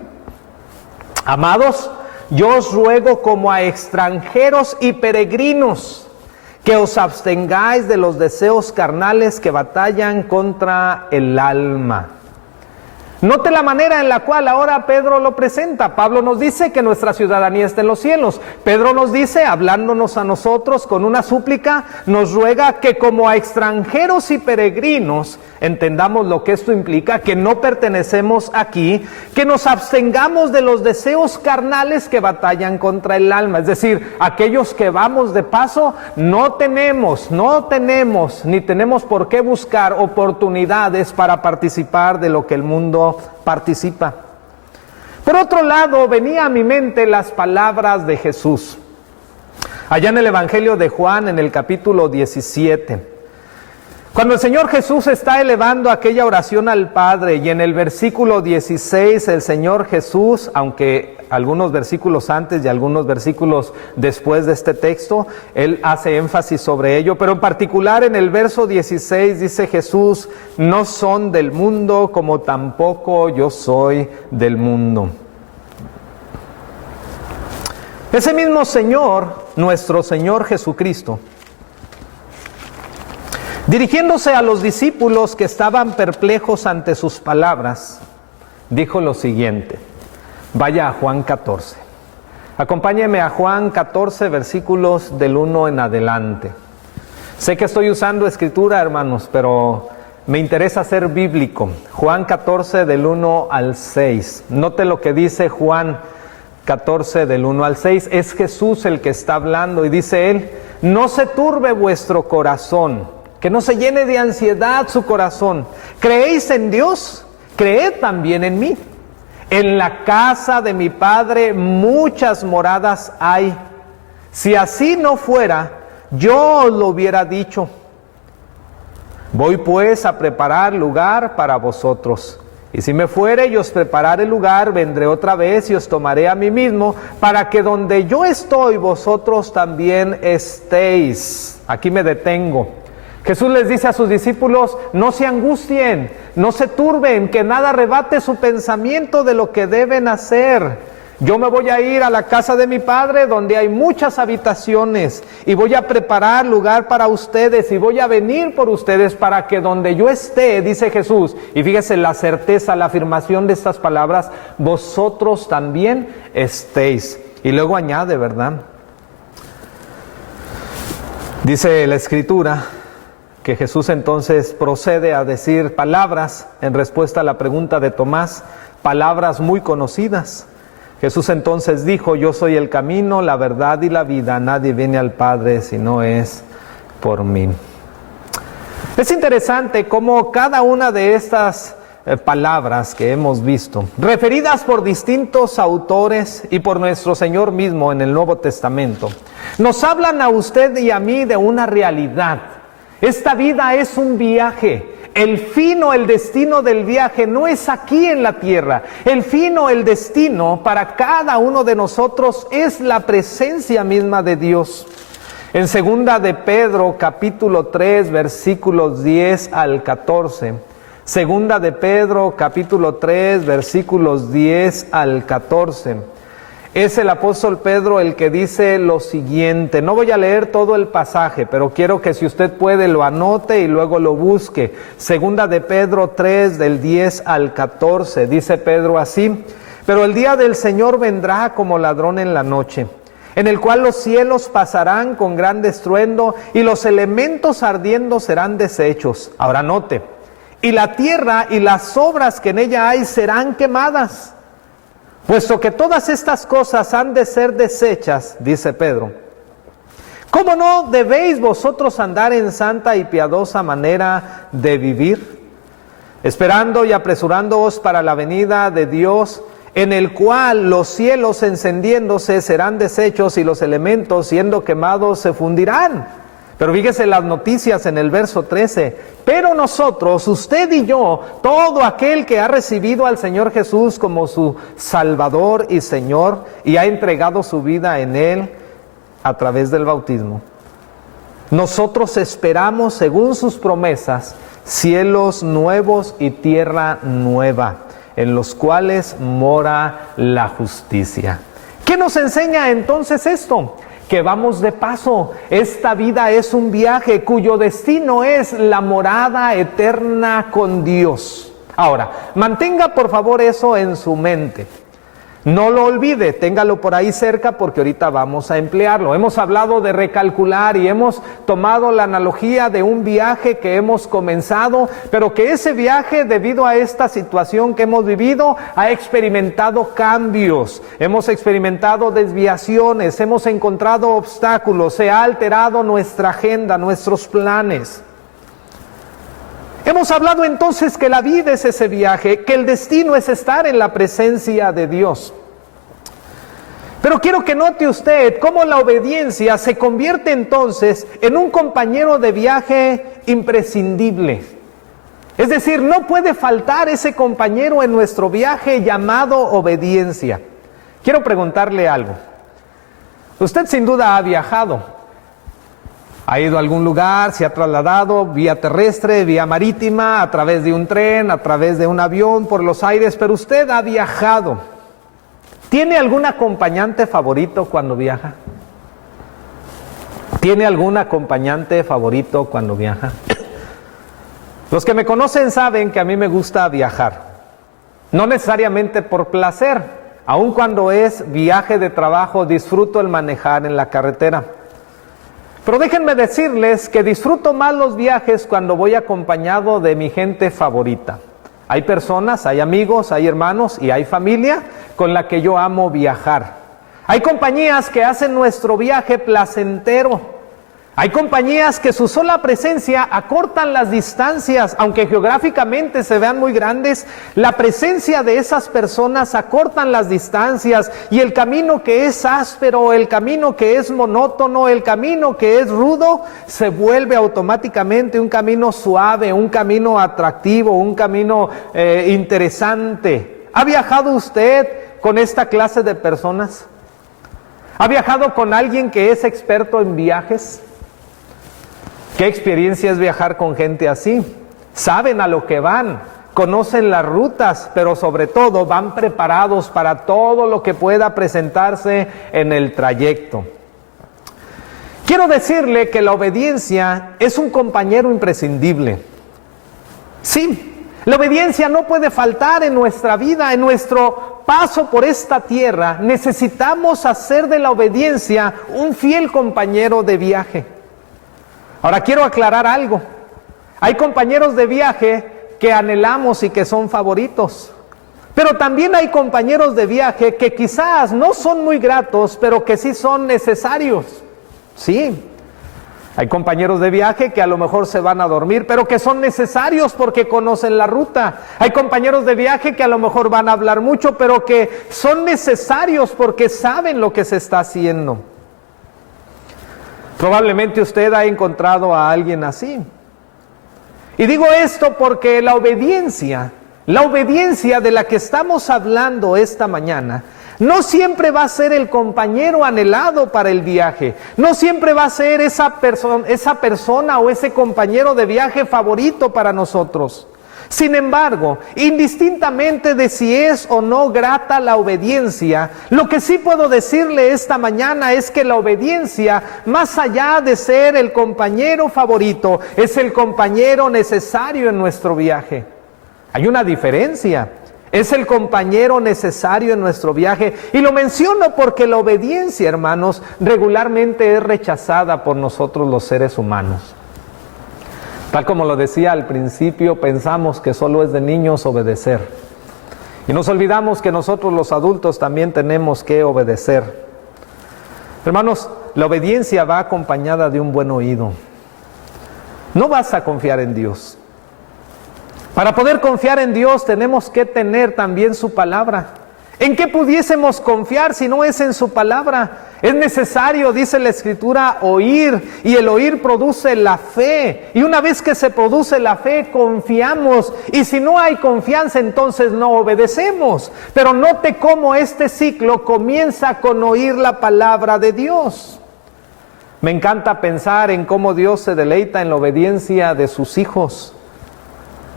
Amados, yo os ruego como a extranjeros y peregrinos, que os abstengáis de los deseos carnales que batallan contra el alma. Note la manera en la cual ahora Pedro lo presenta. Pablo nos dice que nuestra ciudadanía está en los cielos. Pedro nos dice, hablándonos a nosotros con una súplica, nos ruega que como a extranjeros y peregrinos, entendamos lo que esto implica, que no pertenecemos aquí, que nos abstengamos de los deseos carnales que batallan contra el alma. Es decir, aquellos que vamos de paso, no tenemos, ni tenemos por qué buscar oportunidades para participar de lo que el mundo participa. Por otro lado, venía a mi mente las palabras de Jesús. Allá en el Evangelio de Juan, en el capítulo 17, cuando el Señor Jesús está elevando aquella oración al Padre, y en el versículo 16 el Señor Jesús, aunque algunos versículos antes y algunos versículos después de este texto, Él hace énfasis sobre ello, pero en particular en el verso 16 dice Jesús, no son del mundo como tampoco yo soy del mundo. Ese mismo Señor, nuestro Señor Jesucristo, dirigiéndose a los discípulos que estaban perplejos ante sus palabras, dijo lo siguiente. Vaya a Juan 14. Acompáñeme a Juan 14, versículos del 1 en adelante. Sé que estoy usando escritura, hermanos, pero me interesa ser bíblico. Juan 14, del 1 al 6. Note lo que dice Juan 14, del 1 al 6. Es Jesús el que está hablando y dice él, no se turbe vuestro corazón, que no se llene de ansiedad su corazón. ¿Creéis en Dios? Creed también en mí. En la casa de mi Padre muchas moradas hay. Si así no fuera, yo os lo hubiera dicho. Voy pues a preparar lugar para vosotros. Y si me fuere y os preparare lugar, vendré otra vez y os tomaré a mí mismo, para que donde yo estoy, vosotros también estéis. Aquí me detengo. Jesús les dice a sus discípulos, no se angustien, no se turben, que nada arrebate su pensamiento de lo que deben hacer. Yo me voy a ir a la casa de mi Padre, donde hay muchas habitaciones, y voy a preparar lugar para ustedes, y voy a venir por ustedes, para que donde yo esté, dice Jesús, y fíjese la certeza, la afirmación de estas palabras, vosotros también estéis. Y luego añade, ¿verdad? Dice la Escritura, que Jesús entonces procede a decir palabras en respuesta a la pregunta de Tomás, palabras muy conocidas. Jesús entonces dijo, yo soy el camino, la verdad y la vida, nadie viene al Padre si no es por mí. Es interesante cómo cada una de estas palabras que hemos visto, referidas por distintos autores y por nuestro Señor mismo en el Nuevo Testamento, nos hablan a usted y a mí de una realidad. Esta vida es un viaje. El fin o el destino del viaje no es aquí en la tierra. El fin o el destino para cada uno de nosotros es la presencia misma de Dios. En segunda de Pedro, capítulo 3, versículos 10 al 14. Segunda de Pedro, capítulo 3, versículos 10 al 14. es el apóstol Pedro el que dice lo siguiente. No voy a leer todo el pasaje, pero quiero que si usted puede lo anote y luego lo busque. Segunda de Pedro 3, del 10 al 14, dice Pedro así: pero el día del Señor vendrá como ladrón en la noche, en el cual los cielos pasarán con gran estruendo y los elementos ardiendo serán deshechos. Ahora note: y la tierra y las obras que en ella hay serán quemadas. Puesto que todas estas cosas han de ser deshechas, dice Pedro, ¿cómo no debéis vosotros andar en santa y piadosa manera de vivir? Esperando y apresurándoos para la venida de Dios, en el cual los cielos encendiéndose serán deshechos y los elementos siendo quemados se fundirán. Pero fíjese las noticias en el verso 13. Pero nosotros, usted y yo, todo aquel que ha recibido al Señor Jesús como su Salvador y Señor y ha entregado su vida en Él a través del bautismo, nosotros esperamos, según sus promesas, cielos nuevos y tierra nueva, en los cuales mora la justicia. ¿Qué nos enseña entonces esto? Que vamos de paso. Esta vida es un viaje cuyo destino es la morada eterna con Dios. Ahora, mantenga por favor eso en su mente. No lo olvide, téngalo por ahí cerca porque ahorita vamos a emplearlo. Hemos hablado de recalcular y hemos tomado la analogía de un viaje que hemos comenzado, pero que ese viaje, debido a esta situación que hemos vivido, ha experimentado cambios, hemos experimentado desviaciones, hemos encontrado obstáculos, se ha alterado nuestra agenda, nuestros planes. Hemos hablado entonces que la vida es ese viaje, que el destino es estar en la presencia de Dios. Pero quiero que note usted cómo la obediencia se convierte entonces en un compañero de viaje imprescindible. Es decir, no puede faltar ese compañero en nuestro viaje llamado obediencia. Quiero preguntarle algo. Usted sin duda ha viajado. Ha ido a algún lugar, se ha trasladado vía terrestre, vía marítima, a través de un tren, a través de un avión, por los aires, pero usted ha viajado. ¿Tiene algún acompañante favorito cuando viaja? ¿Tiene algún acompañante favorito cuando viaja? Los que me conocen saben que a mí me gusta viajar. No necesariamente por placer, aun cuando es viaje de trabajo, disfruto el manejar en la carretera. Pero déjenme decirles que disfruto más los viajes cuando voy acompañado de mi gente favorita. Hay personas, hay amigos, hay hermanos y hay familia con la que yo amo viajar. Hay compañías que hacen nuestro viaje placentero. Hay compañías que su sola presencia acortan las distancias, aunque geográficamente se vean muy grandes. La presencia de esas personas acortan las distancias y el camino que es áspero, el camino que es monótono, el camino que es rudo, se vuelve automáticamente un camino suave, un camino atractivo, un camino interesante. ¿Ha viajado usted con esta clase de personas? ¿Ha viajado con alguien que es experto en viajes? ¿Qué experiencia es viajar con gente así? Saben a lo que van, conocen las rutas, pero sobre todo van preparados para todo lo que pueda presentarse en el trayecto. Quiero decirle que la obediencia es un compañero imprescindible. Sí, la obediencia no puede faltar en nuestra vida, en nuestro paso por esta tierra. Necesitamos hacer de la obediencia un fiel compañero de viaje. Ahora quiero aclarar algo. Hay compañeros de viaje que anhelamos y que son favoritos. Pero también hay compañeros de viaje que quizás no son muy gratos, pero que sí son necesarios. Sí. Hay compañeros de viaje que a lo mejor se van a dormir, pero que son necesarios porque conocen la ruta. Hay compañeros de viaje que a lo mejor van a hablar mucho, pero que son necesarios porque saben lo que se está haciendo. Probablemente usted ha encontrado a alguien así. Y digo esto porque la obediencia de la que estamos hablando esta mañana, no siempre va a ser el compañero anhelado para el viaje. No siempre va a ser esa persona o ese compañero de viaje favorito para nosotros. Sin embargo, indistintamente de si es o no grata la obediencia, lo que sí puedo decirle esta mañana es que la obediencia, más allá de ser el compañero favorito, es el compañero necesario en nuestro viaje. Hay una diferencia. Es el compañero necesario en nuestro viaje. Y lo menciono porque la obediencia, hermanos, regularmente es rechazada por nosotros los seres humanos. Tal como lo decía al principio, pensamos que solo es de niños obedecer. Y nos olvidamos que nosotros los adultos también tenemos que obedecer. Hermanos, la obediencia va acompañada de un buen oído. No vas a confiar en Dios. Para poder confiar en Dios tenemos que tener también su palabra. ¿En qué pudiésemos confiar si no es en su palabra? Es necesario, dice la Escritura, oír, y el oír produce la fe. Y una vez que se produce la fe, confiamos. Y si no hay confianza, entonces no obedecemos. Pero note cómo este ciclo comienza con oír la palabra de Dios. Me encanta pensar en cómo Dios se deleita en la obediencia de sus hijos.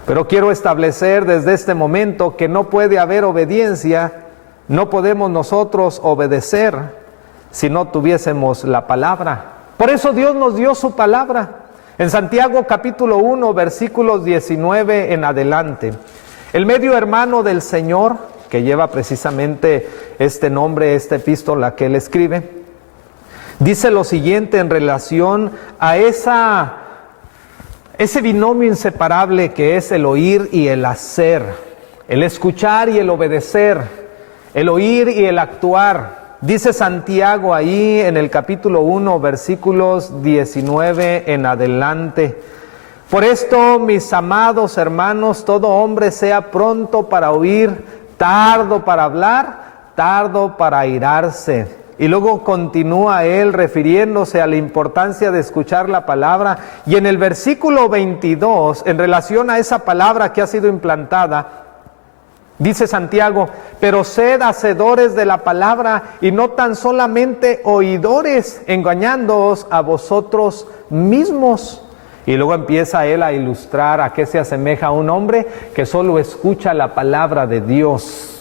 Pero quiero establecer desde este momento que no puede haber obediencia, no podemos nosotros obedecer si no tuviésemos la palabra. Por eso Dios nos dio su palabra. En Santiago capítulo 1, versículos 19 en adelante. El medio hermano del Señor, que lleva precisamente este nombre, esta epístola que él escribe, dice lo siguiente en relación a ese binomio inseparable que es el oír y el hacer, el escuchar y el obedecer, el oír y el actuar. Dice Santiago ahí en el capítulo 1, versículos 19 en adelante: por esto, mis amados hermanos, todo hombre sea pronto para oír, tardo para hablar, tardo para airarse. Y luego continúa él refiriéndose a la importancia de escuchar la palabra. Y en el versículo 22, en relación a esa palabra que ha sido implantada, dice Santiago: pero sed hacedores de la palabra y no tan solamente oidores, engañándoos a vosotros mismos. Y luego empieza él a ilustrar a qué se asemeja un hombre que solo escucha la palabra de Dios.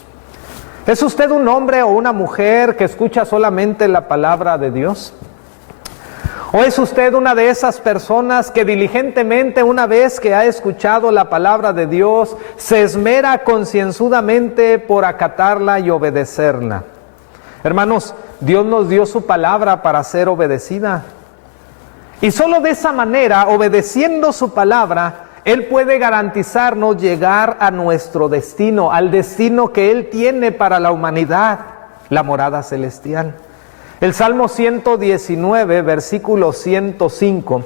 ¿Es usted un hombre o una mujer que escucha solamente la palabra de Dios? ¿O es usted una de esas personas que diligentemente, una vez que ha escuchado la palabra de Dios, se esmera concienzudamente por acatarla y obedecerla? Hermanos, Dios nos dio su palabra para ser obedecida. Y solo de esa manera, obedeciendo su palabra, Él puede garantizarnos llegar a nuestro destino, al destino que Él tiene para la humanidad, la morada celestial. El Salmo 119, versículo 105,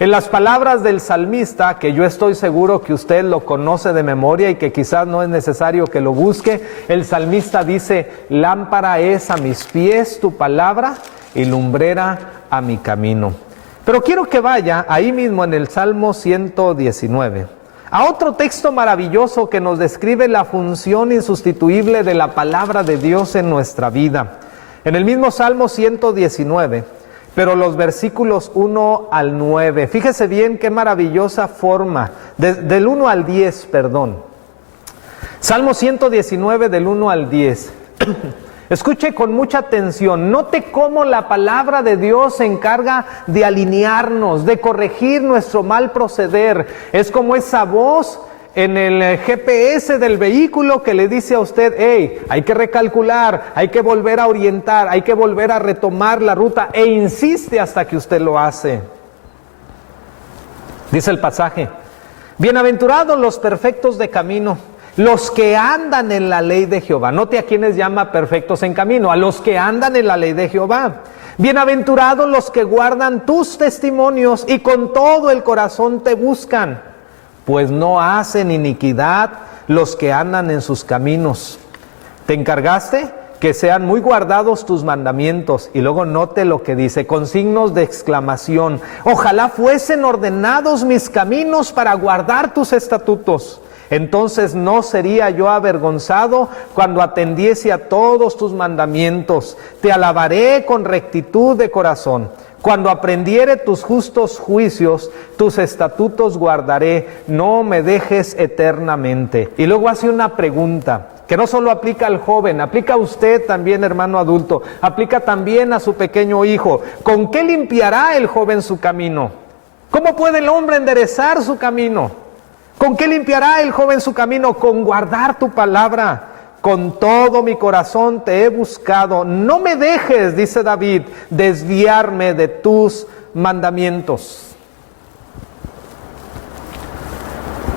en las palabras del salmista, que yo estoy seguro que usted lo conoce de memoria y que quizás no es necesario que lo busque, el salmista dice: lámpara es a mis pies tu palabra y lumbrera a mi camino. Pero quiero que vaya ahí mismo en el Salmo 119, a otro texto maravilloso que nos describe la función insustituible de la palabra de Dios en nuestra vida. En el mismo Salmo 119, pero los versículos 1 al 9. Fíjese bien qué maravillosa forma, del 1 al 10, perdón. Salmo 119 del 1 al 10. Escuche con mucha atención, note cómo la palabra de Dios se encarga de alinearnos, de corregir nuestro mal proceder. Es como esa voz en el GPS del vehículo que le dice a usted: hey, hay que recalcular, hay que volver a orientar, hay que volver a retomar la ruta, e insiste hasta que usted lo hace. Dice el pasaje: bienaventurados los perfectos de camino, los que andan en la ley de Jehová. Note a quienes llama perfectos en camino: a los que andan en la ley de Jehová. Bienaventurados los que guardan tus testimonios y con todo el corazón te buscan, pues no hacen iniquidad los que andan en sus caminos. Te encargaste que sean muy guardados tus mandamientos. Y luego note lo que dice, con signos de exclamación: ojalá fuesen ordenados mis caminos para guardar tus estatutos. Entonces no sería yo avergonzado cuando atendiese a todos tus mandamientos. Te alabaré con rectitud de corazón. Cuando aprendiere tus justos juicios, tus estatutos guardaré, no me dejes eternamente. Y luego hace una pregunta, que no solo aplica al joven, aplica a usted también, hermano adulto, aplica también a su pequeño hijo. ¿Con qué limpiará el joven su camino? ¿Cómo puede el hombre enderezar su camino? ¿Con qué limpiará el joven su camino? Con guardar tu palabra. Con todo mi corazón te he buscado. No me dejes, dice David, desviarme de tus mandamientos.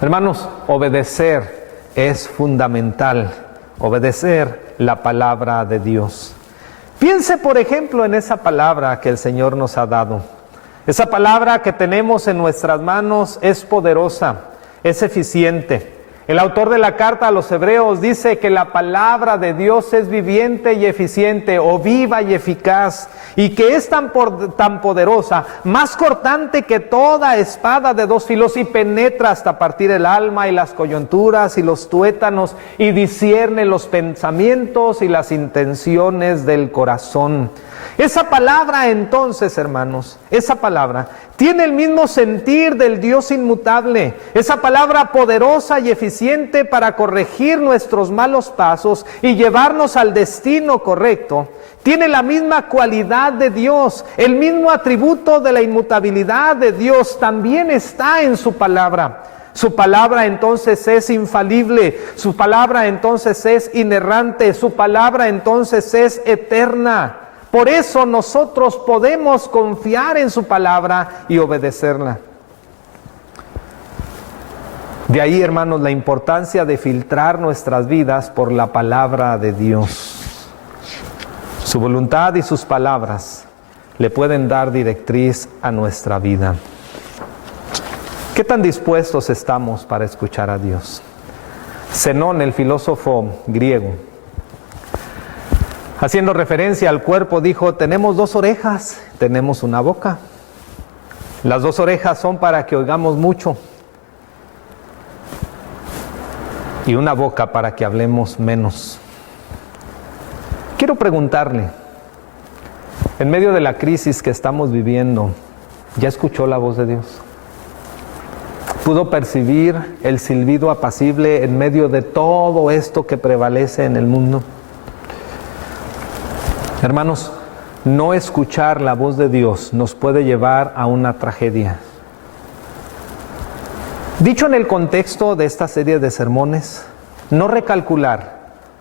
Hermanos, obedecer es fundamental. Obedecer la palabra de Dios. Piense, por ejemplo, en esa palabra que el Señor nos ha dado. Esa palabra que tenemos en nuestras manos es poderosa, es eficiente. El autor de la carta a los Hebreos dice que la palabra de Dios es viviente y eficiente, o viva y eficaz, y que es tan poderosa, más cortante que toda espada de dos filos, y penetra hasta partir el alma y las coyunturas y los tuétanos, y discierne los pensamientos y las intenciones del corazón. Esa palabra entonces, hermanos, esa palabra tiene el mismo sentir del Dios inmutable. Esa palabra poderosa y eficiente para corregir nuestros malos pasos y llevarnos al destino correcto, tiene la misma cualidad de Dios. El mismo atributo de la inmutabilidad de Dios también está en su palabra. Su palabra entonces es infalible, su palabra entonces es inerrante, su palabra entonces es eterna. Por eso nosotros podemos confiar en su palabra y obedecerla. De ahí, hermanos, la importancia de filtrar nuestras vidas por la palabra de Dios. Su voluntad y sus palabras le pueden dar directriz a nuestra vida. ¿Qué tan dispuestos estamos para escuchar a Dios? Zenón, el filósofo griego, haciendo referencia al cuerpo, dijo: tenemos dos orejas, tenemos una boca. Las dos orejas son para que oigamos mucho, y una boca para que hablemos menos. Quiero preguntarle, en medio de la crisis que estamos viviendo, ¿ya escuchó la voz de Dios? ¿Pudo percibir el silbido apacible en medio de todo esto que prevalece en el mundo? Hermanos, no escuchar la voz de Dios nos puede llevar a una tragedia. Dicho en el contexto de esta serie de sermones, no recalcular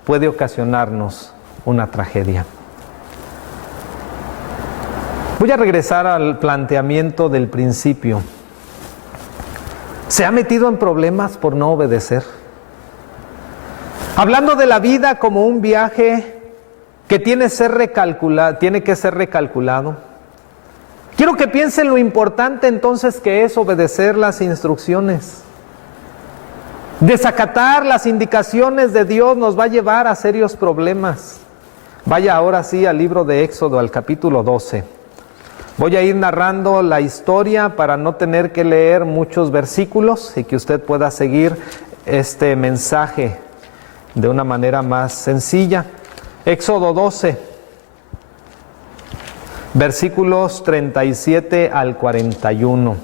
puede ocasionarnos una tragedia. Voy a regresar al planteamiento del principio. ¿Se ha metido en problemas por no obedecer? Hablando de la vida como un viaje que tiene que ser recalculado. Quiero que piensen lo importante entonces que es obedecer las instrucciones. Desacatar las indicaciones de Dios nos va a llevar a serios problemas. Vaya ahora sí al libro de Éxodo, al capítulo 12. Voy a ir narrando la historia para no tener que leer muchos versículos y que usted pueda seguir este mensaje de una manera más sencilla. Éxodo 12, versículos 37 al 41,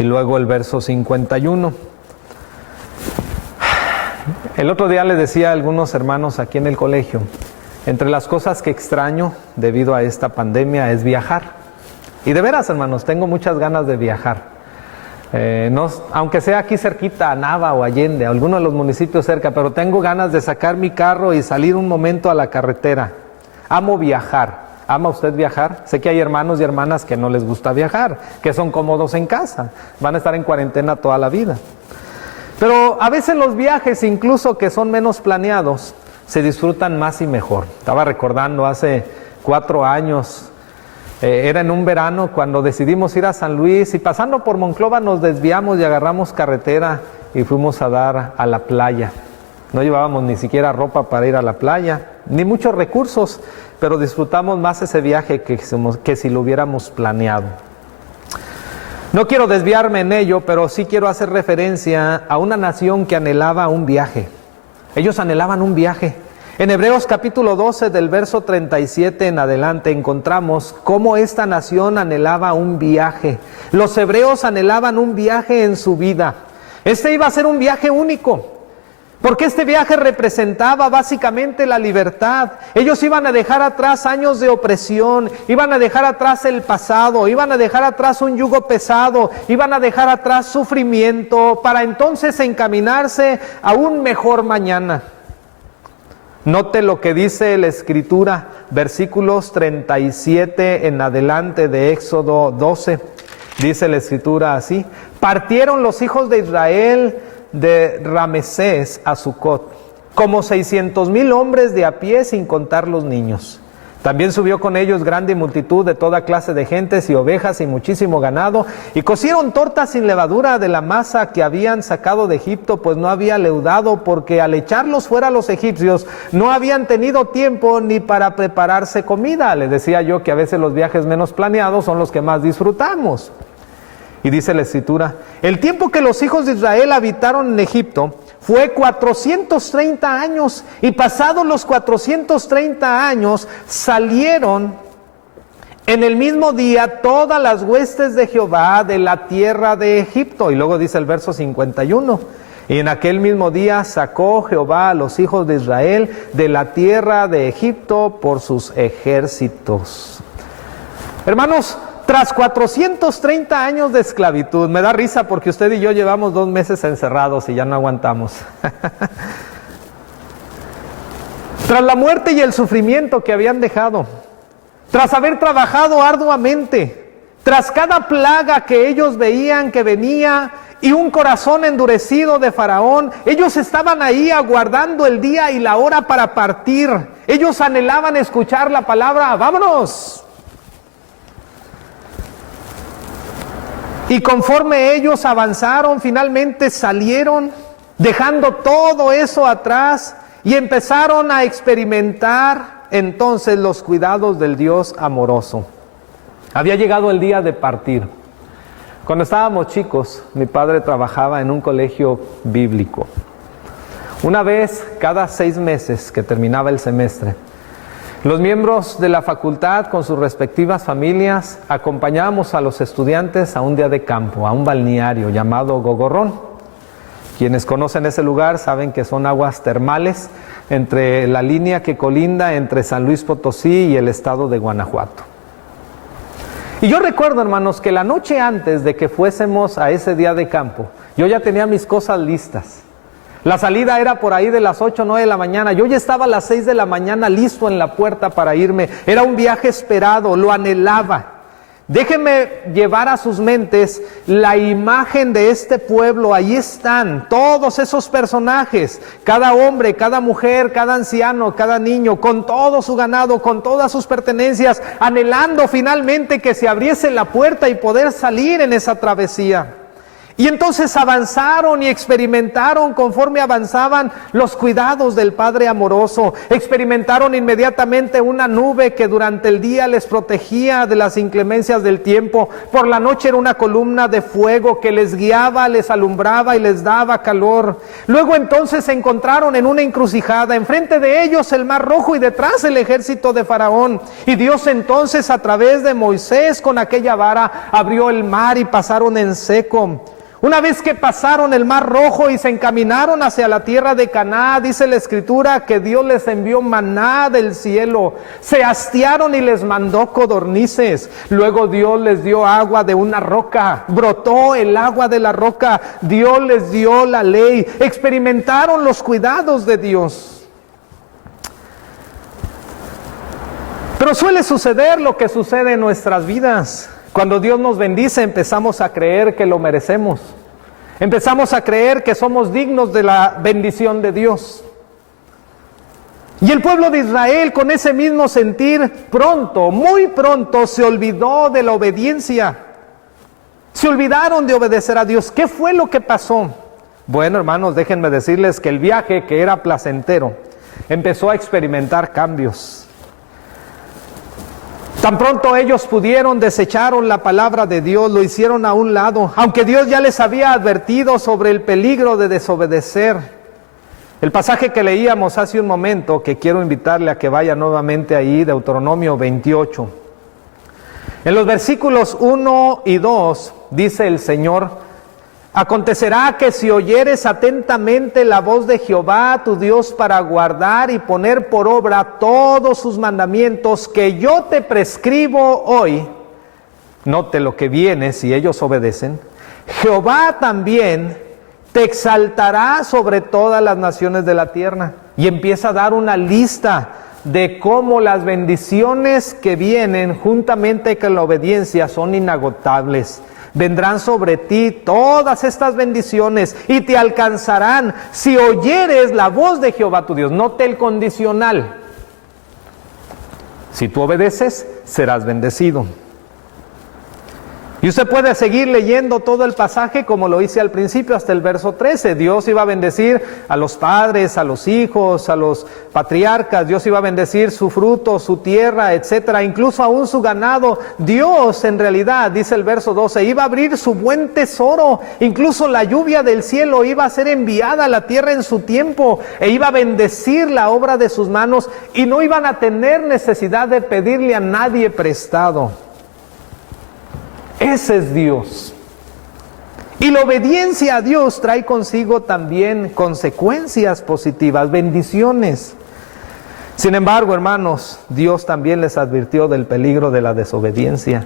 y luego el verso 51. El otro día le decía a algunos hermanos aquí en el colegio, entre las cosas que extraño debido a esta pandemia es viajar. Y de veras, hermanos, tengo muchas ganas de viajar. Aunque sea aquí cerquita, a Nava o Allende, a alguno de los municipios cerca, pero tengo ganas de sacar mi carro y salir un momento a la carretera. Amo viajar. ¿Ama usted viajar? Sé que hay hermanos y hermanas que no les gusta viajar, que son cómodos en casa, van a estar en cuarentena toda la vida. Pero a veces los viajes, incluso que son menos planeados, se disfrutan más y mejor. Estaba recordando hace 4 años, era en un verano cuando decidimos ir a San Luis y pasando por Monclova nos desviamos y agarramos carretera y fuimos a dar a la playa. No llevábamos ni siquiera ropa para ir a la playa, ni muchos recursos, pero disfrutamos más ese viaje que si lo hubiéramos planeado. No quiero desviarme en ello, pero sí quiero hacer referencia a una nación que anhelaba un viaje. Ellos anhelaban un viaje. En Hebreos capítulo 12, del verso 37 en adelante, encontramos cómo esta nación anhelaba un viaje. Los hebreos anhelaban un viaje en su vida. Este iba a ser un viaje único, porque este viaje representaba básicamente la libertad. Ellos iban a dejar atrás años de opresión, iban a dejar atrás el pasado, iban a dejar atrás un yugo pesado, iban a dejar atrás sufrimiento, para entonces encaminarse a un mejor mañana. Note lo que dice la Escritura, versículos 37 en adelante de Éxodo 12. Dice la Escritura así: partieron los hijos de Israel de Ramesés a Sucot, como 600,000 hombres de a pie, sin contar los niños. También subió con ellos grande multitud de toda clase de gentes y ovejas y muchísimo ganado, y cocieron tortas sin levadura de la masa que habían sacado de Egipto, pues no había leudado, porque al echarlos fuera los egipcios no habían tenido tiempo ni para prepararse comida. Les decía yo que a veces los viajes menos planeados son los que más disfrutamos. Y dice la Escritura: el tiempo que los hijos de Israel habitaron en Egipto fue 430 años, y pasados los 430 años salieron en el mismo día todas las huestes de Jehová de la tierra de Egipto. Y luego dice el verso 51: y en aquel mismo día sacó Jehová a los hijos de Israel de la tierra de Egipto por sus ejércitos. Hermanos, tras 430 años de esclavitud, me da risa porque usted y yo llevamos 2 meses encerrados y ya no aguantamos. Tras la muerte y el sufrimiento que habían dejado, tras haber trabajado arduamente, tras cada plaga que ellos veían que venía y un corazón endurecido de Faraón, ellos estaban ahí aguardando el día y la hora para partir. Ellos anhelaban escuchar la palabra: ¡vámonos! Y conforme ellos avanzaron, finalmente salieron, dejando todo eso atrás, y empezaron a experimentar entonces los cuidados del Dios amoroso. Había llegado el día de partir. Cuando estábamos chicos, mi padre trabajaba en un colegio bíblico. Una vez cada 6 meses que terminaba el semestre, los miembros de la facultad con sus respectivas familias acompañábamos a los estudiantes a un día de campo, a un balneario llamado Gogorrón. Quienes conocen ese lugar saben que son aguas termales entre la línea que colinda entre San Luis Potosí y el estado de Guanajuato. Y yo recuerdo, hermanos, que la noche antes de que fuésemos a ese día de campo, yo ya tenía mis cosas listas. La salida era por ahí de las 8 o 9 de la mañana. Yo ya estaba a las 6 de la mañana listo en la puerta para irme. Era un viaje esperado, lo anhelaba. Déjenme llevar a sus mentes la imagen de este pueblo. Ahí están todos esos personajes, cada hombre, cada mujer, cada anciano, cada niño, con todo su ganado, con todas sus pertenencias, anhelando finalmente que se abriese la puerta y poder salir en esa travesía. Y entonces avanzaron y experimentaron conforme avanzaban los cuidados del Padre amoroso. Experimentaron inmediatamente una nube que durante el día les protegía de las inclemencias del tiempo. Por la noche era una columna de fuego que les guiaba, les alumbraba y les daba calor. Luego entonces se encontraron en una encrucijada. Enfrente de ellos el Mar Rojo y detrás el ejército de Faraón. Y Dios entonces a través de Moisés con aquella vara abrió el mar y pasaron en seco. Una vez que pasaron el Mar Rojo y se encaminaron hacia la tierra de Canaán, dice la Escritura que Dios les envió maná del cielo. Se hastiaron y les mandó codornices. Luego Dios les dio agua de una roca. Brotó el agua de la roca. Dios les dio la ley. Experimentaron los cuidados de Dios. Pero suele suceder lo que sucede en nuestras vidas. Cuando Dios nos bendice, empezamos a creer que lo merecemos. Empezamos a creer que somos dignos de la bendición de Dios. Y el pueblo de Israel, con ese mismo sentir, pronto, muy pronto, se olvidó de la obediencia. Se olvidaron de obedecer a Dios. ¿Qué fue lo que pasó? Bueno, hermanos, déjenme decirles que el viaje, que era placentero, empezó a experimentar cambios. Tan pronto ellos pudieron, desecharon la palabra de Dios, lo hicieron a un lado, aunque Dios ya les había advertido sobre el peligro de desobedecer. El pasaje que leíamos hace un momento, que quiero invitarle a que vaya nuevamente ahí, Deuteronomio 28. En los versículos 1 y 2 dice el Señor: acontecerá que si oyeres atentamente la voz de Jehová tu Dios para guardar y poner por obra todos sus mandamientos que yo te prescribo hoy, note lo que viene si ellos obedecen, Jehová también te exaltará sobre todas las naciones de la tierra. Y empieza a dar una lista de cómo las bendiciones que vienen juntamente con la obediencia son inagotables. Vendrán sobre ti todas estas bendiciones y te alcanzarán si oyeres la voz de Jehová tu Dios. Note el condicional. Si tú obedeces, serás bendecido. Y usted puede seguir leyendo todo el pasaje como lo hice al principio hasta el verso 13. Dios iba a bendecir a los padres, a los hijos, a los patriarcas. Dios iba a bendecir su fruto, su tierra, etcétera, incluso aún su ganado. Dios en realidad, dice el verso 12, iba a abrir su buen tesoro. Incluso la lluvia del cielo iba a ser enviada a la tierra en su tiempo e iba a bendecir la obra de sus manos y no iban a tener necesidad de pedirle a nadie prestado. Ese es Dios. Y la obediencia a Dios trae consigo también consecuencias positivas, bendiciones. Sin embargo, hermanos, Dios también les advirtió del peligro de la desobediencia.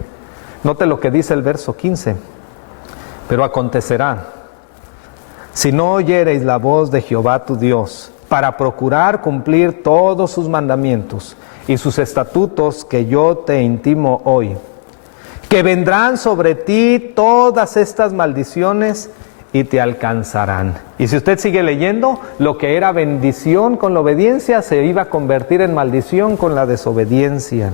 Note lo que dice el verso 15. Pero acontecerá, si no oyereis la voz de Jehová tu Dios, para procurar cumplir todos sus mandamientos y sus estatutos que yo te intimo hoy, que vendrán sobre ti todas estas maldiciones y te alcanzarán. Y si usted sigue leyendo, lo que era bendición con la obediencia se iba a convertir en maldición con la desobediencia.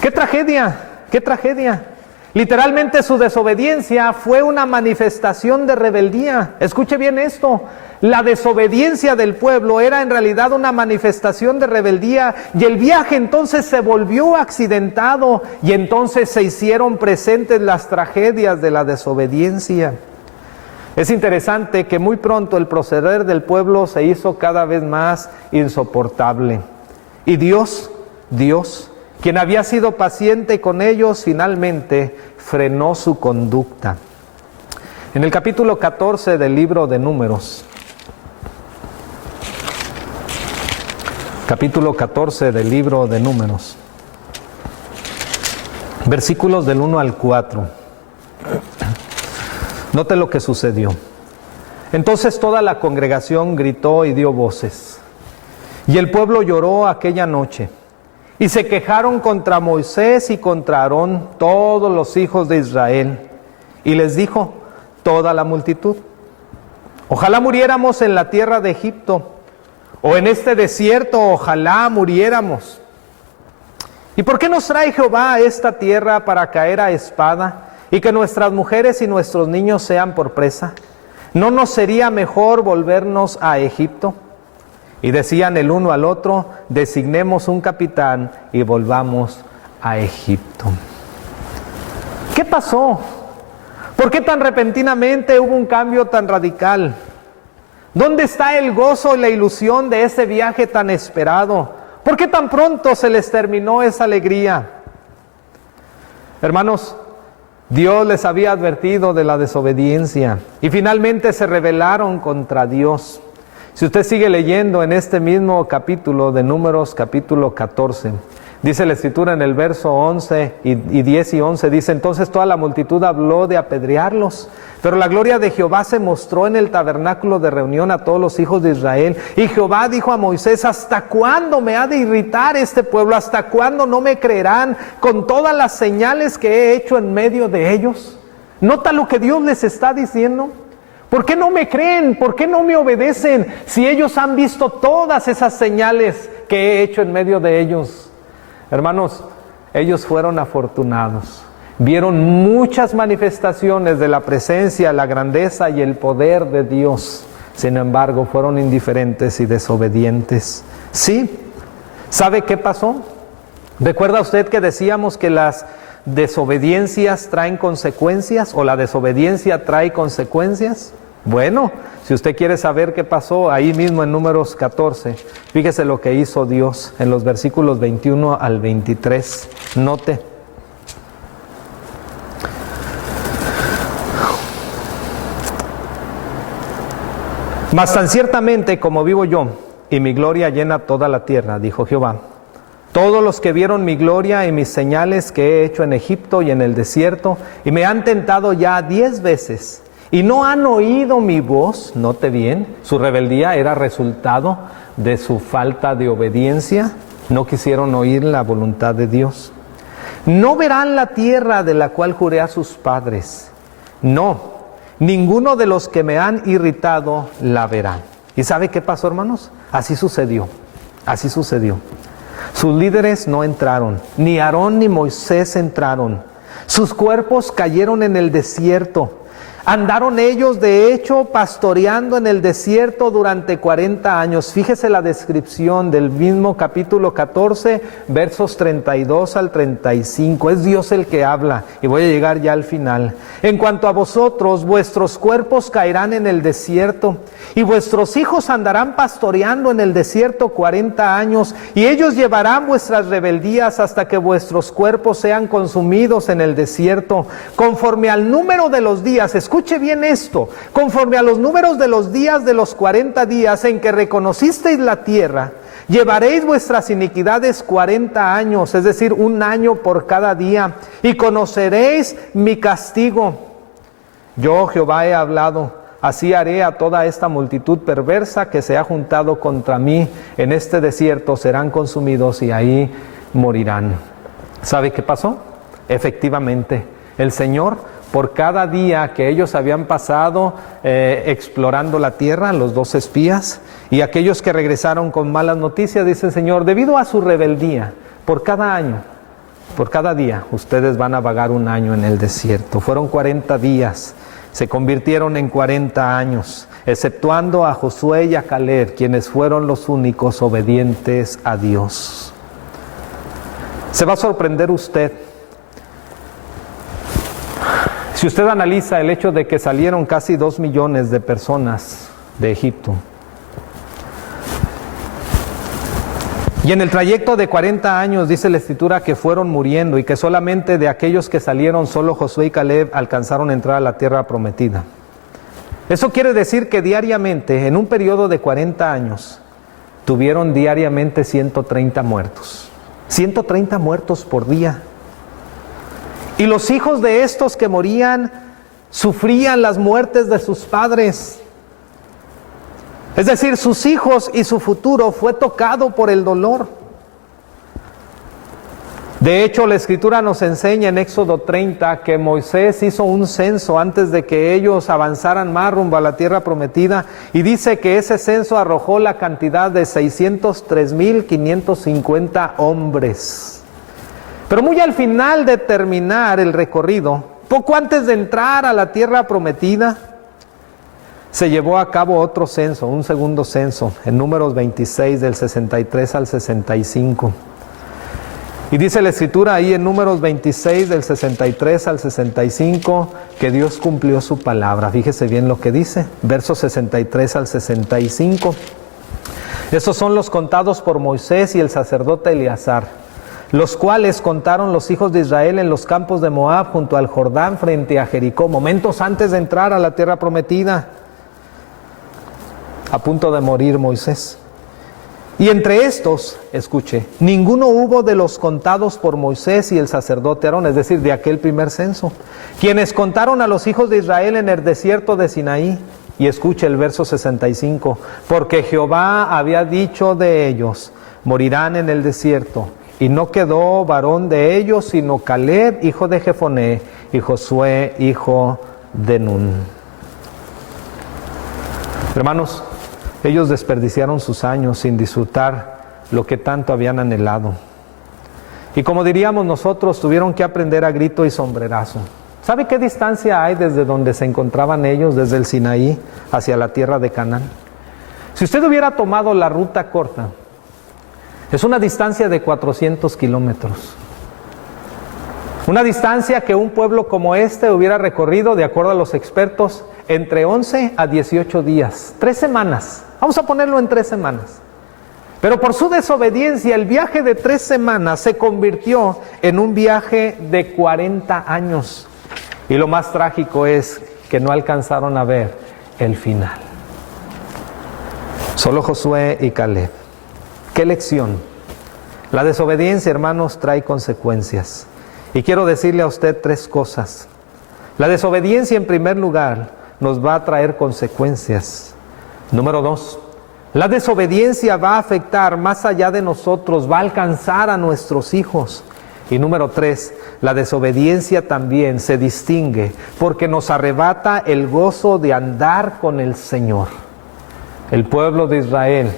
¡Qué tragedia! ¡Qué tragedia! Literalmente su desobediencia fue una manifestación de rebeldía. Escuche bien esto. La desobediencia del pueblo era en realidad una manifestación de rebeldía y el viaje entonces se volvió accidentado y entonces se hicieron presentes las tragedias de la desobediencia. Es interesante que muy pronto el proceder del pueblo se hizo cada vez más insoportable. Y Dios, quien había sido paciente con ellos, finalmente frenó su conducta. En el capítulo 14 del libro de Números, capítulo 14 del libro de Números, versículos del 1 al 4. Note lo que sucedió. Entonces toda la congregación gritó y dio voces, y el pueblo lloró aquella noche, y se quejaron contra Moisés y contra Aarón todos los hijos de Israel, y les dijo toda la multitud: ojalá muriéramos en la tierra de Egipto, o en este desierto, ojalá muriéramos. ¿Y por qué nos trae Jehová a esta tierra para caer a espada y que nuestras mujeres y nuestros niños sean por presa? ¿No nos sería mejor volvernos a Egipto? Y decían el uno al otro: designemos un capitán y volvamos a Egipto. ¿Qué pasó? ¿Por qué tan repentinamente hubo un cambio tan radical? ¿Dónde está el gozo y la ilusión de ese viaje tan esperado? ¿Por qué tan pronto se les terminó esa alegría? Hermanos, Dios les había advertido de la desobediencia y finalmente se rebelaron contra Dios. Si usted sigue leyendo en este mismo capítulo de Números, capítulo 14, dice la Escritura en el verso 11 y 10 y 11, dice: entonces toda la multitud habló de apedrearlos, pero la gloria de Jehová se mostró en el tabernáculo de reunión a todos los hijos de Israel. Y Jehová dijo a Moisés: ¿hasta cuándo me ha de irritar este pueblo? ¿Hasta cuándo no me creerán con todas las señales que he hecho en medio de ellos? ¿Nota lo que Dios les está diciendo? ¿Por qué no me creen? ¿Por qué no me obedecen? Si ellos han visto todas esas señales que he hecho en medio de ellos. Hermanos, ellos fueron afortunados. Vieron muchas manifestaciones de la presencia, la grandeza y el poder de Dios. Sin embargo, fueron indiferentes y desobedientes. ¿Sí? ¿Sabe qué pasó? ¿Recuerda usted que decíamos que las desobediencias traen consecuencias o la desobediencia trae consecuencias? Bueno, si usted quiere saber qué pasó, ahí mismo en Números 14, fíjese lo que hizo Dios en los versículos 21 al 23. Note. Mas tan ciertamente como vivo yo, y mi gloria llena toda la tierra, dijo Jehová. Todos los que vieron mi gloria y mis señales que he hecho en Egipto y en el desierto, y me han tentado ya 10 veces, y no han oído mi voz, note bien, su rebeldía era resultado de su falta de obediencia, no quisieron oír la voluntad de Dios. No verán la tierra de la cual juré a sus padres, no, ninguno de los que me han irritado la verá. ¿Y sabe qué pasó, hermanos? Así sucedió, así sucedió. Sus líderes no entraron, ni Aarón ni Moisés entraron. Sus cuerpos cayeron en el desierto. Andaron ellos, de hecho, pastoreando en el desierto durante 40 años. Fíjese la descripción del mismo capítulo 14, versos 32 al 35. Es Dios el que habla, y voy a llegar ya al final. En cuanto a vosotros, vuestros cuerpos caerán en el desierto, y vuestros hijos andarán pastoreando en el desierto 40 años, y ellos llevarán vuestras rebeldías hasta que vuestros cuerpos sean consumidos en el desierto, conforme al número de los días. Escuche bien esto, conforme a los números de los días de los 40 días en que reconocisteis la tierra, llevaréis vuestras iniquidades 40 años, es decir, 1 año por cada día, y conoceréis mi castigo. Yo, Jehová, he hablado, así haré a toda esta multitud perversa que se ha juntado contra mí en este desierto, serán consumidos y ahí morirán. ¿Sabe qué pasó? Efectivamente, el Señor, por cada día que ellos habían pasado explorando la tierra, los 2 espías, y aquellos que regresaron con malas noticias, dice el Señor, debido a su rebeldía, por cada año, por cada día, ustedes van a vagar 1 año en el desierto. Fueron 40 días, se convirtieron en 40 años, exceptuando a Josué y a Caleb, quienes fueron los únicos obedientes a Dios. Se va a sorprender usted si usted analiza el hecho de que salieron casi 2 millones de personas de Egipto. Y en el trayecto de 40 años dice la Escritura que fueron muriendo y que solamente de aquellos que salieron, solo Josué y Caleb alcanzaron a entrar a la tierra prometida. Eso quiere decir que diariamente, en un periodo de 40 años, tuvieron diariamente 130 muertos. 130 muertos por día. Y los hijos de estos que morían sufrían las muertes de sus padres. Es decir, sus hijos y su futuro fue tocado por el dolor. De hecho, la Escritura nos enseña en Éxodo 30 que Moisés hizo un censo antes de que ellos avanzaran más rumbo a la tierra prometida, y dice que ese censo arrojó la cantidad de 603,550 hombres. Pero muy al final de terminar el recorrido, poco antes de entrar a la tierra prometida, se llevó a cabo otro censo, un segundo censo, en Números 26 del 63 al 65. Y dice la Escritura ahí en Números 26 del 63 al 65 que Dios cumplió su palabra. Fíjese bien lo que dice, versos 63 al 65. Esos son los contados por Moisés y el sacerdote Eleazar, los cuales contaron los hijos de Israel en los campos de Moab junto al Jordán frente a Jericó, momentos antes de entrar a la tierra prometida, a punto de morir Moisés. Y entre estos, escuche, ninguno hubo de los contados por Moisés y el sacerdote Aarón, es decir, de aquel primer censo, quienes contaron a los hijos de Israel en el desierto de Sinaí. Y escuche el verso 65, porque Jehová había dicho de ellos, morirán en el desierto. Y no quedó varón de ellos, sino Caleb, hijo de Jefoné, y Josué, hijo de Nun. Hermanos, ellos desperdiciaron sus años sin disfrutar lo que tanto habían anhelado. Y como diríamos nosotros, tuvieron que aprender a grito y sombrerazo. ¿Sabe qué distancia hay desde donde se encontraban ellos, desde el Sinaí, hacia la tierra de Canaán? Si usted hubiera tomado la ruta corta, es una distancia de 400 kilómetros. Una distancia que un pueblo como este hubiera recorrido, de acuerdo a los expertos, entre 11 a 18 días, 3 semanas. Vamos a ponerlo en 3 semanas. Pero por su desobediencia, el viaje de 3 semanas se convirtió en un viaje de 40 años. Y lo más trágico es que no alcanzaron a ver el final. Solo Josué y Caleb. ¿Qué lección? La desobediencia, hermanos, trae consecuencias. Y quiero decirle a usted 3 cosas. La desobediencia, en primer lugar, nos va a traer consecuencias. Número 2, la desobediencia va a afectar más allá de nosotros, va a alcanzar a nuestros hijos. Y número 3, la desobediencia también se distingue porque nos arrebata el gozo de andar con el Señor. El pueblo de Israel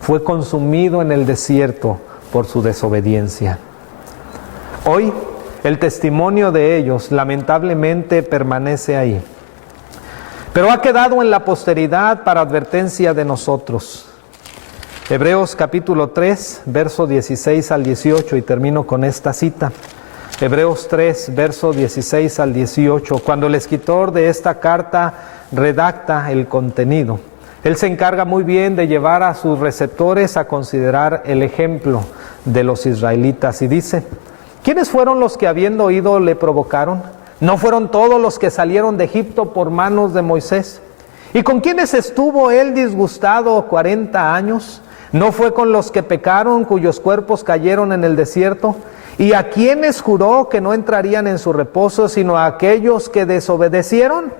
fue consumido en el desierto por su desobediencia. Hoy, el testimonio de ellos lamentablemente permanece ahí, pero ha quedado en la posteridad para advertencia de nosotros. Hebreos capítulo 3, verso 16 al 18, y termino con esta cita. Hebreos 3, verso 16 al 18, cuando el escritor de esta carta redacta el contenido, él se encarga muy bien de llevar a sus receptores a considerar el ejemplo de los israelitas, y dice: ¿quiénes fueron los que habiendo oído le provocaron? ¿No fueron todos los que salieron de Egipto por manos de Moisés? ¿Y con quiénes estuvo él disgustado 40 años? ¿No fue con los que pecaron, cuyos cuerpos cayeron en el desierto? ¿Y a quiénes juró que no entrarían en su reposo, sino a aquellos que desobedecieron?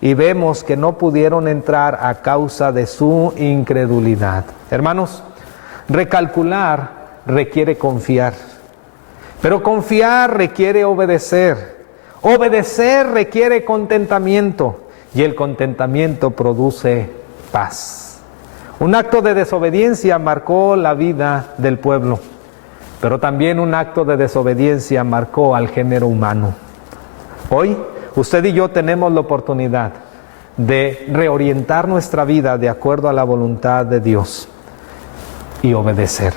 Y vemos que no pudieron entrar a causa de su incredulidad. Hermanos, recalcular requiere confiar. Pero confiar requiere obedecer. Obedecer requiere contentamiento. Y el contentamiento produce paz. Un acto de desobediencia marcó la vida del pueblo. Pero también un acto de desobediencia marcó al género humano. Hoy, usted y yo tenemos la oportunidad de reorientar nuestra vida de acuerdo a la voluntad de Dios y obedecer.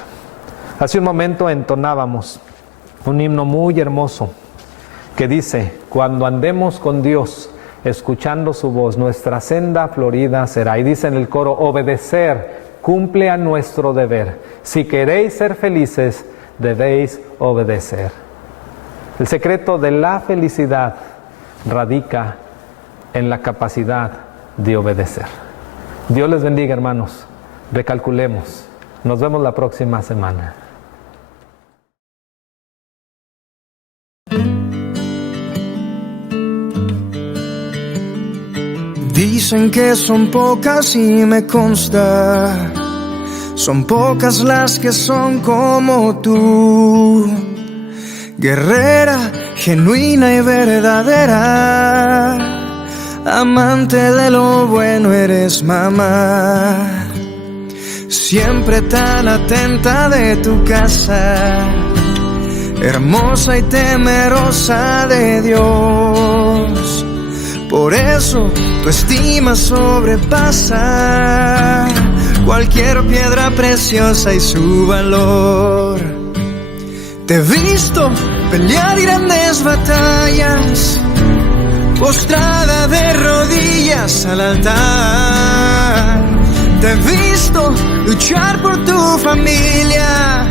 Hace un momento entonábamos un himno muy hermoso que dice: cuando andemos con Dios, escuchando su voz, nuestra senda florida será. Y dice en el coro: obedecer cumple a nuestro deber. Si queréis ser felices, debéis obedecer. El secreto de la felicidad radica en la capacidad de obedecer. Dios les bendiga, hermanos. Recalculemos. Nos vemos la próxima semana. Dicen que son pocas y me consta, son pocas las que son como tú, guerrera, genuina y verdadera, amante de lo bueno eres mamá, siempre tan atenta de tu casa, hermosa y temerosa de Dios. Por eso tu estima sobrepasa cualquier piedra preciosa y su valor. Te he visto pelear grandes batallas, postrada de rodillas al altar. Te he visto luchar por tu familia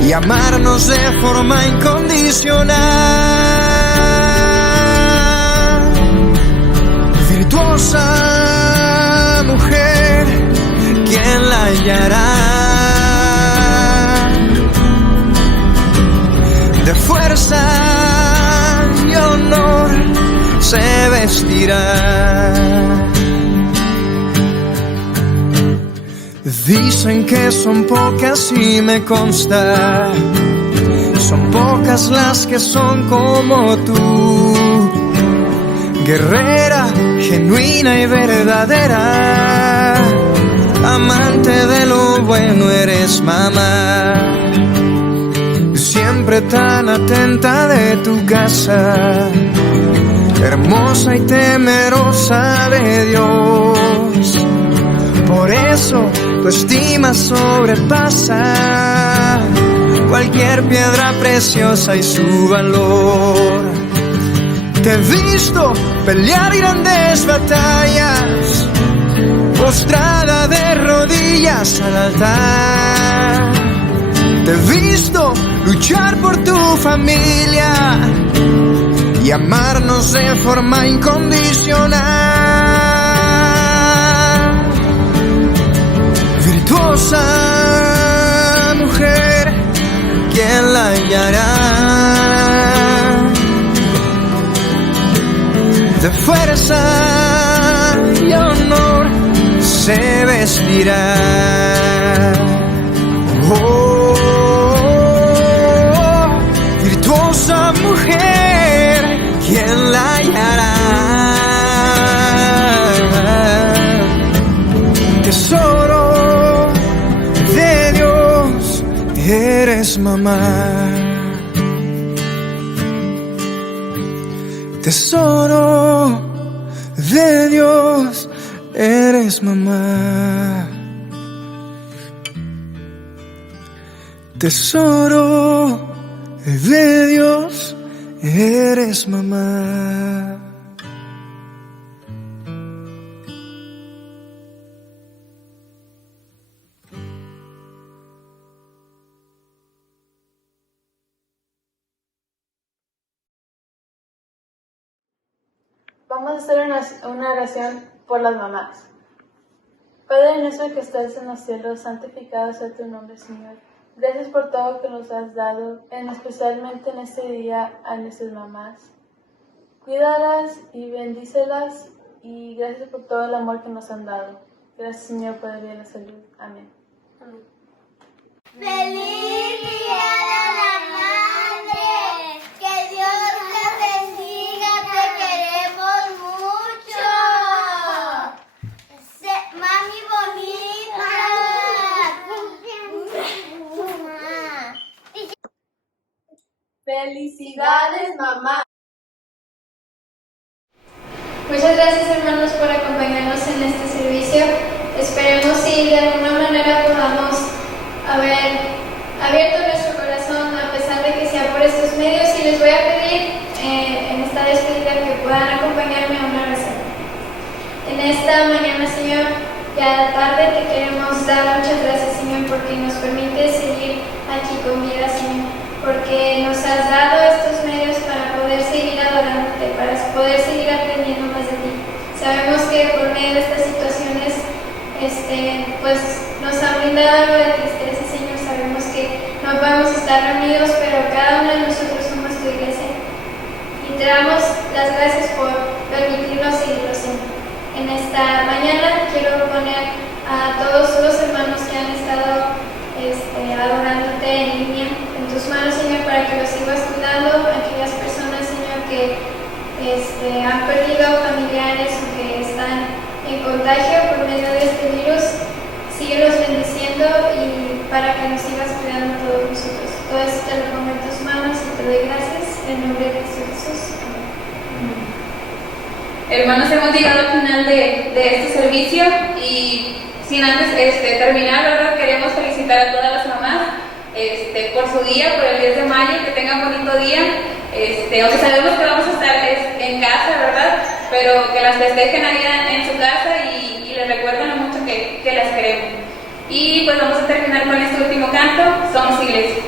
y amarnos de forma incondicional. Virtuosa mujer, ¿quién la hallará? De fuerza y honor se vestirá. Dicen que son pocas y me consta, son pocas las que son como tú, guerrera, genuina y verdadera, amante de lo bueno eres mamá, siempre tan atenta de tu casa, hermosa y temerosa de Dios. Por eso tu estima sobrepasa cualquier piedra preciosa y su valor. Te he visto pelear grandes batallas, postrada de rodillas al altar. Te he visto luchar por tu familia y amarnos de forma incondicional. Virtuosa mujer, ¿quién la hallará? De fuerza y honor se vestirá. Oh, virtuosa mujer, ¿quién la hallará? Tesoro de Dios, eres mamá. Tesoro de Dios, eres mamá. Tesoro de Dios, eres mamá. Vamos a hacer una oración por las mamás. Padre nuestro que estás en los cielos, santificado sea tu nombre, Señor. Gracias por todo que nos has dado, especialmente en este día a nuestras mamás. Cuídalas y bendícelas y gracias por todo el amor que nos han dado. Gracias, Señor, por el bien de la salud. Amén. ¡Feliz Día de la Madre! ¡Que Dios te bendiga! ¡Te queremos mucho! ¡Mami bonita! ¡Felicidades, mamá! Muchas gracias, hermanos, por acompañarnos en este servicio. Esperemos y de alguna manera podamos haber abierto nuestro corazón a pesar de que sea por estos medios, y les voy a pedir en esta despedida que puedan acompañarme a una oración. En esta mañana, Señor, ya tarde, te queremos dar muchas gracias, Señor, porque nos permite seguir aquí con vida, Señor, porque nos has dado estos medios para poder seguir adorándote, para poder seguir aprendiendo más de ti. Sabemos que por medio de estas situaciones pues nos ha brindado algo de tristeza, Señor. Sabemos que no podemos estar reunidos, pero cada uno de nosotros somos tu iglesia. Y te damos las gracias por permitirnos seguirlo, Señor. En esta mañana quiero poner a todos los hermanos que han estado adorándote en línea en tus manos, Señor, para que los sigas cuidando. Aquellas personas, Señor, que han perdido familiares o que están en contagio por medio de este virus, síguelos bendiciendo y para que nos sigas cuidando a todos nosotros. Todo esto te lo pongo en tus manos y te doy gracias en nombre de Cristo Jesús. Amén. Hermanos, hemos llegado al final de este servicio y sin antes terminar, ¿verdad? Queremos felicitar a todas las mamás por su día, por el 10 de mayo, que tengan bonito día. Aunque sabemos que vamos a estar en casa, ¿verdad? Pero que las festejen allá en su casa y les recuerden lo mucho que las queremos. Y pues vamos a terminar con este último canto, Somos Iglesia.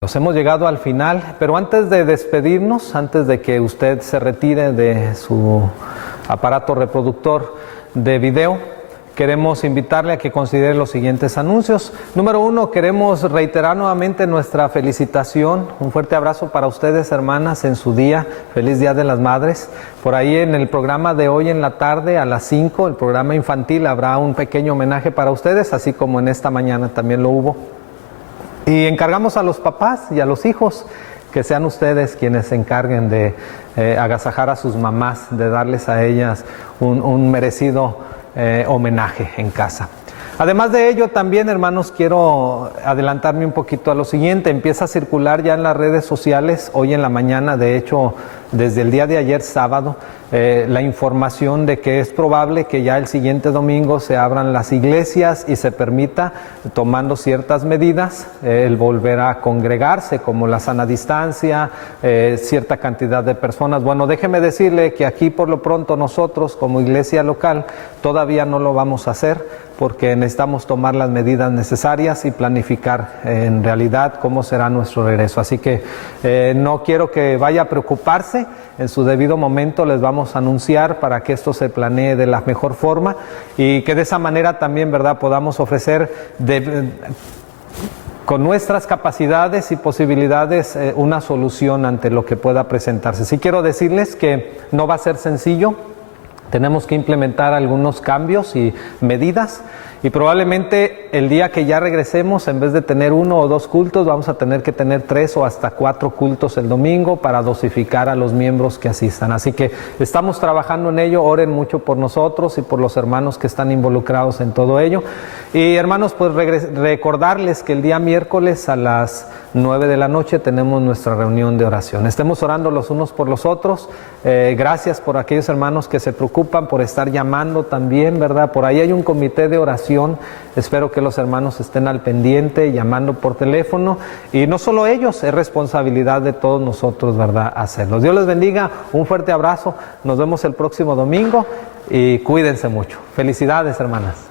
Nos hemos llegado al final, pero antes de despedirnos, antes de que usted se retire de su aparato reproductor de video, queremos invitarle a que considere los siguientes anuncios. Número 1, queremos reiterar nuevamente nuestra felicitación. Un fuerte abrazo para ustedes, hermanas, en su día. Feliz Día de las Madres. Por ahí en el programa de hoy en la tarde a las 5, el programa infantil, habrá un pequeño homenaje para ustedes, así como en esta mañana también lo hubo. Y encargamos a los papás y a los hijos que sean ustedes quienes se encarguen de agasajar a sus mamás, de darles a ellas un merecido homenaje en casa. Además de ello, también, hermanos, quiero adelantarme un poquito a lo siguiente. Empieza a circular ya en las redes sociales, hoy en la mañana, de hecho, desde el día de ayer, sábado, la información de que es probable que ya el siguiente domingo se abran las iglesias y se permita, tomando ciertas medidas, el volver a congregarse, como la sana distancia, cierta cantidad de personas. Bueno, déjeme decirle que aquí por lo pronto nosotros como iglesia local todavía no lo vamos a hacer, porque necesitamos tomar las medidas necesarias y planificar en realidad cómo será nuestro regreso. Así que no quiero que vaya a preocuparse, en su debido momento les vamos a anunciar para que esto se planee de la mejor forma y que de esa manera también, ¿verdad?, podamos ofrecer con nuestras capacidades y posibilidades una solución ante lo que pueda presentarse. Sí quiero decirles que no va a ser sencillo. Tenemos que implementar algunos cambios y medidas y probablemente el día que ya regresemos, en vez de tener 1 o 2 cultos, vamos a tener que tener 3 o hasta 4 cultos el domingo para dosificar a los miembros que asistan. Así que estamos trabajando en ello. Oren mucho por nosotros y por los hermanos que están involucrados en todo ello. Y hermanos, pues recordarles que el día miércoles a las 9 de la noche tenemos nuestra reunión de oración. Estemos orando los unos por los otros. Gracias por aquellos hermanos que se preocupan por estar llamando también, ¿verdad? Por ahí hay un comité de oración. Espero que los hermanos estén al pendiente, llamando por teléfono. Y no solo ellos, es responsabilidad de todos nosotros, ¿verdad?, hacerlo. Dios les bendiga, un fuerte abrazo. Nos vemos el próximo domingo y cuídense mucho. Felicidades, hermanas.